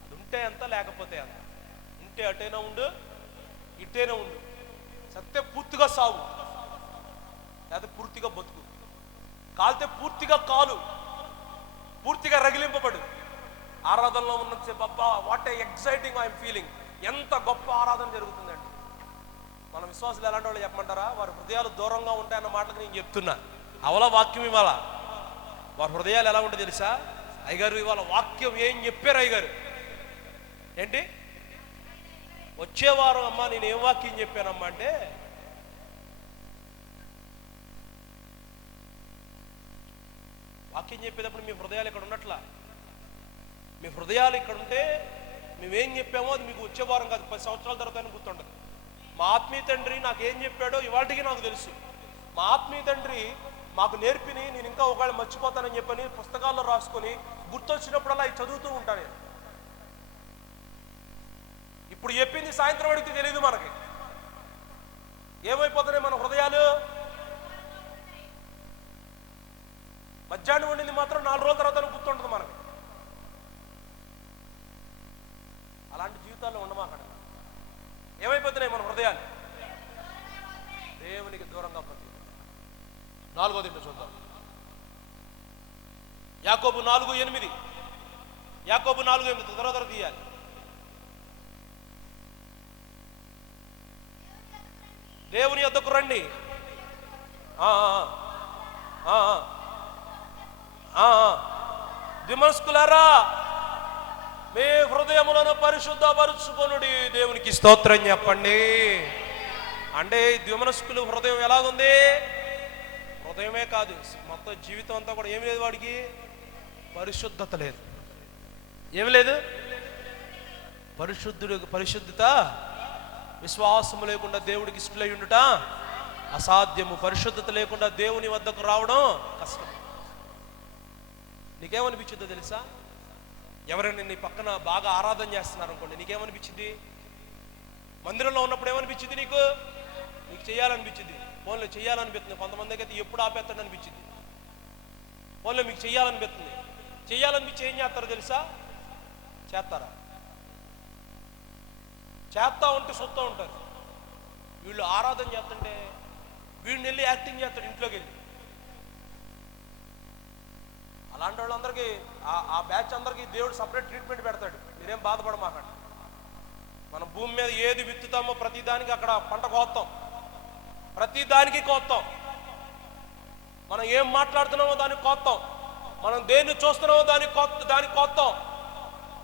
అది ఉంటే ఎంత, లేకపోతే ఎంత. ఉంటే అటైనా ఉండు, ఇటైనా ఉండు. సత్తే పూర్తిగా సాగు, లేదా పూర్తిగా బతుకు. కాలితే పూర్తిగా కాలు, పూర్తిగా రగిలింపబడు. ఆరాధనలో ఉన్నంతసేపు అబ్బా what a exciting I'm feeling, ఎంత గొప్ప ఆరాధన జరుగుతుందండి. మన విశ్వాసులు ఎలాంటి వాళ్ళు చెప్పమంటారా? వారి హృదయాలు దూరంగా ఉంటాయన్న మాటకు నేను చెప్తున్నా. అవలా వాక్యం ఇవాళ వారి హృదయాలు ఎలా ఉంటుంది తెలుసా? అయ్యగారు ఇవాళ వాక్యం ఏం చెప్పారు అయ్యగారు? ఏంటి వచ్చేవారం అమ్మా నేను ఏం వాక్యం చెప్పానమ్మా అంటే, వాక్యం చెప్పేటప్పుడు మీ హృదయాలు ఇక్కడ ఉన్నట్లా. మీ హృదయాలు ఇక్కడ ఉంటే మేమేం చెప్పామో అది మీకు వచ్చే వారం కాదు, 10 సంవత్సరాల తర్వాత గుర్తుండదు. మా ఆత్మీయ తండ్రి నాకు ఏం చెప్పాడో ఇవాళకి నాకు తెలుసు. మా ఆత్మీయ తండ్రి మాకు నేర్పిని నేను ఇంకా ఒకవేళ మర్చిపోతానని చెప్పని పుస్తకాల్లో రాసుకొని గుర్తొచ్చినప్పుడల్లా అవి చదువుతూ ఉంటాను నేను. ఇప్పుడు చెప్పింది సాయంత్రం అడిగితే తెలియదు మనకి. ఏమైపోతున్నాయి మన హృదయాలు? మధ్యాహ్నం వండింది మాత్రం 4 రోజుల తర్వాత గుర్తుంటుంది మనకి. అలాంటి జీవితాల్లో ఉండమాకండి. ఏమైపోతున్నాయి మన హృదయాలు? దేవునికి దూరంగా ప్రతి. 4వ చూద్దాం. యాకోబు 4:8. యాకోబు 4:8 తర్వాత తీయాలి. దేవుని యొద్దకు రండి. విమర్శకులారా మీ హృదయములను పరిశుద్ధపరుచుకొనుడి. దేవునికి స్తోత్రం చెప్పండి. అంటే ద్విమనస్కులు హృదయం ఎలాగుంది? హృదయమే కాదు, మొత్తం జీవితం అంతా కూడా ఏమి లేదు, వాడికి పరిశుద్ధత లేదు. ఏమి లేదు? పరిశుద్ధత. విశ్వాసము లేకుండా దేవుడికి ఇష్టలై ఉండుట అసాధ్యము. పరిశుద్ధత లేకుండా దేవుని వద్దకు రావడం కష్టం. నీకేమనిపించిందో తెలుసా? ఎవరైనా నీ పక్కన బాగా ఆరాధన చేస్తున్నారు అనుకోండి, నీకేమనిపించింది? మందిరంలో ఉన్నప్పుడు ఏమనిపించింది నీకు? నీకు చేయాలనిపించింది. ఫోన్లో చేయాలనిపిస్తుంది. కొంతమందికి అయితే ఎప్పుడు ఆపేస్తాడు అనిపించింది. ఫోన్లో మీకు చేయాలనిపిస్తుంది. చేయాలనిపించి ఏం చేస్తారో తెలుసా? చేస్తారా? చేస్తా ఉంటే చూస్తూ ఉంటారు. వీళ్ళు ఆరాధన చేస్తుంటే వీడిని వెళ్ళి యాక్టింగ్ చేస్తాడు ఇంట్లోకి వెళ్ళి. అలాంటి వాళ్ళందరికీ ఆ బ్యాచ్ అందరికీ దేవుడు సపరేట్ ట్రీట్మెంట్ పెడతాడు. మీరేం బాధపడమాకండి. మనం భూమి మీద ఏది విత్తుతామో ప్రతిదానికి అక్కడ పంట కోస్తాం. ప్రతిదానికి కోస్తాం. మనం ఏం మాట్లాడుతున్నామో దానికి కోస్తాం. మనం దేన్ని చూస్తున్నామో దానికి కోస్తాం.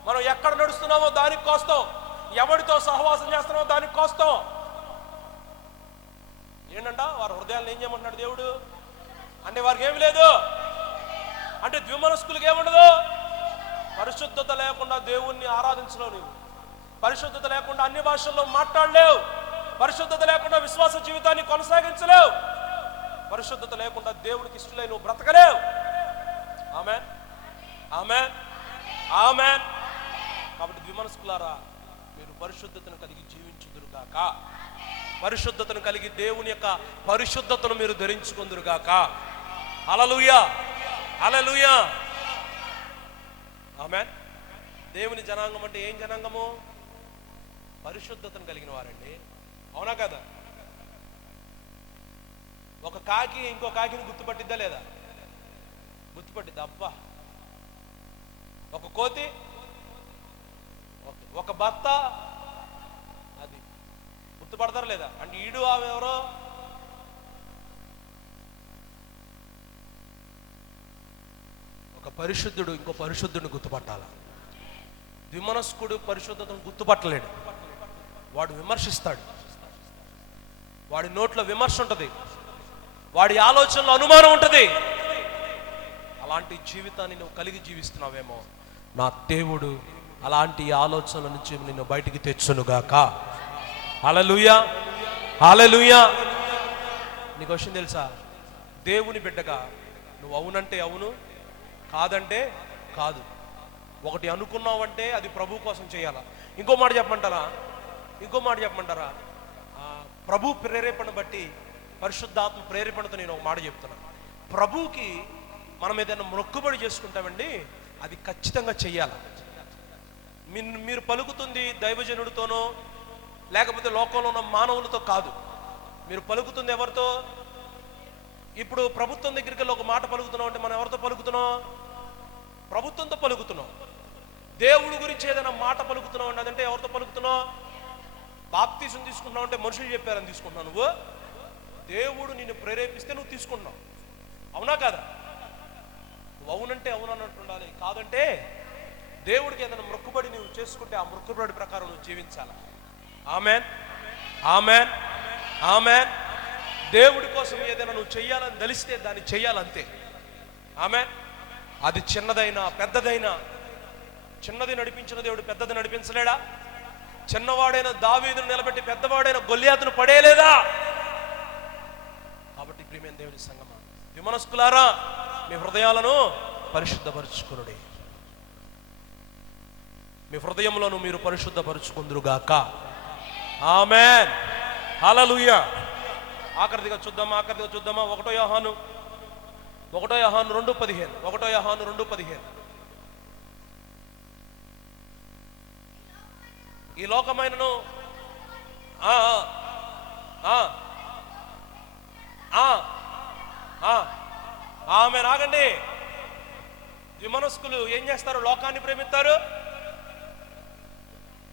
మనం ఎక్కడ నడుస్తున్నామో దానికి కోస్తాం. ఎవరితో సహవాసం చేస్తున్నామో దానికి కోస్తాం. ఏంటంట వారి హృదయాలను ఏం చేయమంటున్నాడు దేవుడు? అంటే వారికి ఏమి లేదు. అంటే ద్విమనస్కులకి ఏముండదు? పరిశుద్ధత లేకుండా దేవుణ్ణి ఆరాధించలేవు నీవు. పరిశుద్ధత లేకుండా అన్ని భాషల్లో మాట్లాడలేవు. పరిశుద్ధత లేకుండా విశ్వాస జీవితాన్ని కొనసాగించలేవు. పరిశుద్ధత లేకుండా దేవునికి ఇష్టలై నువ్వు బ్రతకలేవు. ఆమేన్, ఆమేన్, ఆమేన్. కాబట్టి ద్విమనస్కులారా మీరు పరిశుద్ధతను కలిగి జీవించుదురుగాక. పరిశుద్ధతను కలిగి దేవుని యొక్క పరిశుద్ధతను మీరు ధరించుకుందురుగాక. హల్లెలూయా, హల్లెలూయా, ఆమేన్. దేవుని జనాంగం అంటే ఏం జనాంగము? పరిశుద్ధతను కలిగిన వారండి. అవునా కదా? ఒక కాకి ఇంకో కాకిని గుర్తుపట్టిద్దా లేదా? గుర్తుపట్టిద్దా? అబ్బా. ఒక కోతి, ఒక భర్త, అది గుర్తుపడతారు లేదా? అంటే ఈడు ఆమె ఎవరో. ఒక పరిశుద్ధుడు ఇంకో పరిశుద్ధుడిని గుర్తుపట్టాల. ద్విమనస్కుడు పరిశుద్ధతను గుర్తుపట్టలేడు. వాడు విమర్శిస్తాడు. వాడి నోట్లో విమర్శ ఉంటుంది. వాడి ఆలోచనలో అనుమానం ఉంటుంది. అలాంటి జీవితాన్ని నువ్వు కలిగి జీవిస్తున్నావేమో. నా దేవుడు అలాంటి ఆలోచనల నుంచి నిన్ను బయటికి తెచ్చునుగాక. హల్లెలూయా, హల్లెలూయా. నీకు విషయం తెలుసా? దేవుని బిడ్డగా నువ్వు అవునంటే అవును, కాదంటే కాదు. ఒకటి అనుకున్నావంటే అది ప్రభు కోసం చేయాలా. ఇంకో మాట చెప్పమంటారా? ప్రభు ప్రేరేపణ బట్టి, పరిశుద్ధాత్మ ప్రేరేపణతో నేను ఒక మాట చెప్తున్నాను. ప్రభువుకి మనం ఏదైనా మొక్కుబడి చేసుకుంటామండి, అది ఖచ్చితంగా చెయ్యాలి. మీరు పలుకుతుంది దైవజనుడితోనో లేకపోతే లోకంలో ఉన్న మానవులతో కాదు. మీరు పలుకుతుంది ఎవరితో? ఇప్పుడు ప్రభుత్వం దగ్గరికి వెళ్ళి ఒక మాట పలుకుతున్నాం అంటే మనం ఎవరితో పలుకుతున్నాం? ప్రభుత్వంతో పలుకుతున్నాం. దేవుడి గురించి ఏదైనా మాట పలుకుతున్నావు అంటే అదంటే ఎవరితో పలుకుతున్నావు? బాప్తీసం తీసుకుంటున్నావు అంటే మనుషులు చెప్పారని తీసుకుంటున్నావు. నువ్వు దేవుడు నిన్ను ప్రేరేపిస్తే నువ్వు తీసుకుంటున్నావు. అవునా కాదా? నువ్వు అవునంటే అవును అన్నట్టు ఉండాలి, కాదంటే దేవుడికి ఏదైనా మొక్కుబడి నువ్వు చేసుకుంటే ఆ మొక్కుబడి ప్రకారం నువ్వు జీవించాలి. Amen, amen, amen. దేవుడి కోసం ఏదైనా నువ్వు చెయ్యాలని తెలిస్తే దాన్ని చెయ్యాలంతే. ఆమెన్. అది చిన్నదైనా పెద్దదైనా. చిన్నది నడిపించిన దేవుడు పెద్దది నడిపించలేడా? చిన్నవాడైన దావీదును నిలబెట్టి పెద్దవాడైన గొల్లియాతును పడేయలేదా? కాబట్టి ప్రియమైన దేవుడి సంగమా, విమనస్కులారా, మీ హృదయాలను పరిశుద్ధపరచుకొనుడి. మీ హృదయంలోను మీరు పరిశుద్ధపరచుకుందురుగాక. ఆమెన్, హల్లెలూయా. ఆఖరిదిగా చూద్దామా? 1 యోహాను 2:15. 1 యోహాను 2:15. ఈ లోకమైనను ఆమె రాగండి. విమనస్కులు ఏం చేస్తారు? లోకాన్ని ప్రేమిస్తారు,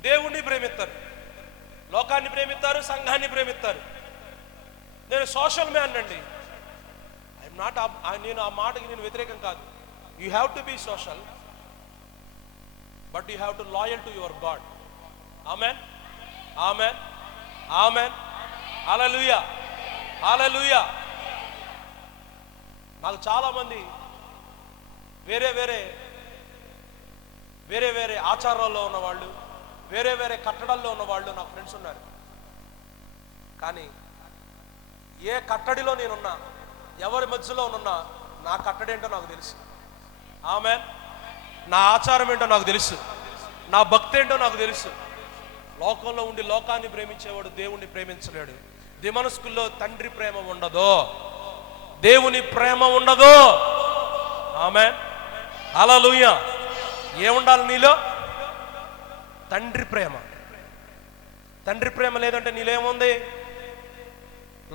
దేవుణ్ణి ప్రేమిస్తారు. లోకాన్ని ప్రేమిస్తారు, సంఘాన్ని ప్రేమిస్తారు. నేను సోషల్ మ్యాన్ అండి. ఐఎమ్ నాట్, నేను ఆ మాటకి నేను వ్యతిరేకం కాదు. You have to be social, but you have to loyal to your god. Amen, amen, amen. Hallelujah, hallelujah. నాకు చాలా మంది వేరే వేరే ఆచారాల్లో ఉన్నవాళ్ళు, వేరే కట్టడాల్లో ఉన్నవాళ్ళు నా ఫ్రెండ్స్ ఉన్నారు. కానీ ఏ కట్టడిలో నేనున్నా, ఎవరి మధ్యలో ఉన్నా, నా కట్టడి ఏంటో నాకు తెలుసు. ఆమెన్. నా ఆచారం ఏంటో నాకు తెలుసు, నా భక్తి ఏంటో నాకు తెలుసు. లోకంలో ఉండి లోకాన్ని ప్రేమించేవాడు దేవుణ్ణి ప్రేమించలేడు. దిమనస్కుల్లో తండ్రి ప్రేమ ఉండదు, దేవుని ప్రేమ ఉండదు. ఆమెన్, హల్లెలూయా. ఏముండాలి నీలో? తండ్రి ప్రేమ. తండ్రి ప్రేమ లేదంటే నీలేముంది?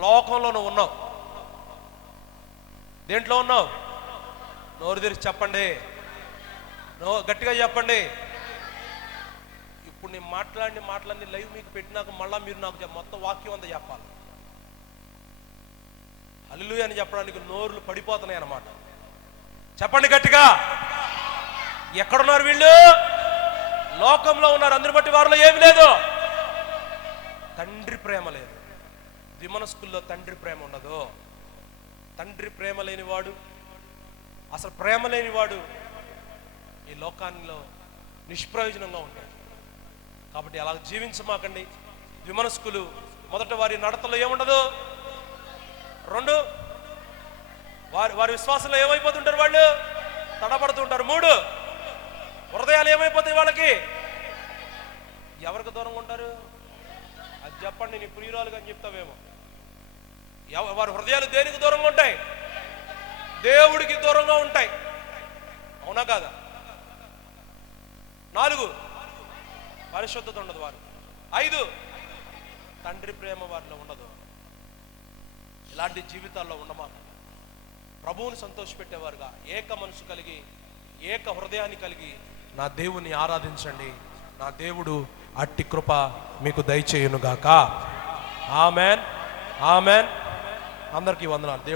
లోకంలో నువ్వు ఉన్నావు. దేంట్లో ఉన్నావు? నోరు తెరిచి చెప్పండి, గట్టిగా చెప్పండి. ఇప్పుడు నేను మాట్లాడిన మాటలన్నీ లైవ్ మీకు పెట్టినాక మళ్ళీ మీరు నాకు మొత్తం వాక్యం అంతా చెప్పాలి. హల్లెలూయా అని చెప్పడానికి నోరులు పడిపోతున్నాయి అన్నమాట. చెప్పండి గట్టిగా. ఎక్కడున్నారు వీళ్ళు? లోకంలో ఉన్నారు. అందరి బట్టి వారిలో ఏమి లేదు, తండ్రి ప్రేమ లేదు. దిమనస్కుల్లో తండ్రి ప్రేమ ఉండదు. తండ్రి ప్రేమ లేనివాడు, అసలు ప్రేమ లేనివాడు ఈ లోకాల్లో నిష్ప్రయోజనంగా ఉంటాడు. కాబట్టి అలా జీవించమాకండి. విమనస్కులు మొదట వారి నడతలో ఏముండదు. 2 వారి విశ్వాసంలో ఏమైపోతుంటారు? వాళ్ళు తడబడుతుంటారు. 3 హృదయాలు ఏమైపోతాయి వాళ్ళకి? ఎవరికి దూరంగా ఉంటారు? అది చెప్పండి. నీ ప్రియురాలుగా అని చెప్తావేమో. వారి హృదయాలు దేనికి దూరంగా ఉంటాయి? దేవుడికి దూరంగా ఉంటాయి. అవునా కాదా? 4 పరిశుద్ధత ఉండదు వారు. 5 తండ్రి ప్రేమ వారిలో ఉండదు. ఇలాంటి జీవితాల్లో ఉండమాక ప్రభువుని సంతోషపెట్టేవారుగా ఏక మనసు కలిగి, ఏక హృదయాన్ని కలిగి నా దేవుని ఆరాధించండి. నా దేవుడు అట్టి కృప మీకు దయచేయునుగాక. Amen, amen. అందరికీ వందనాలు.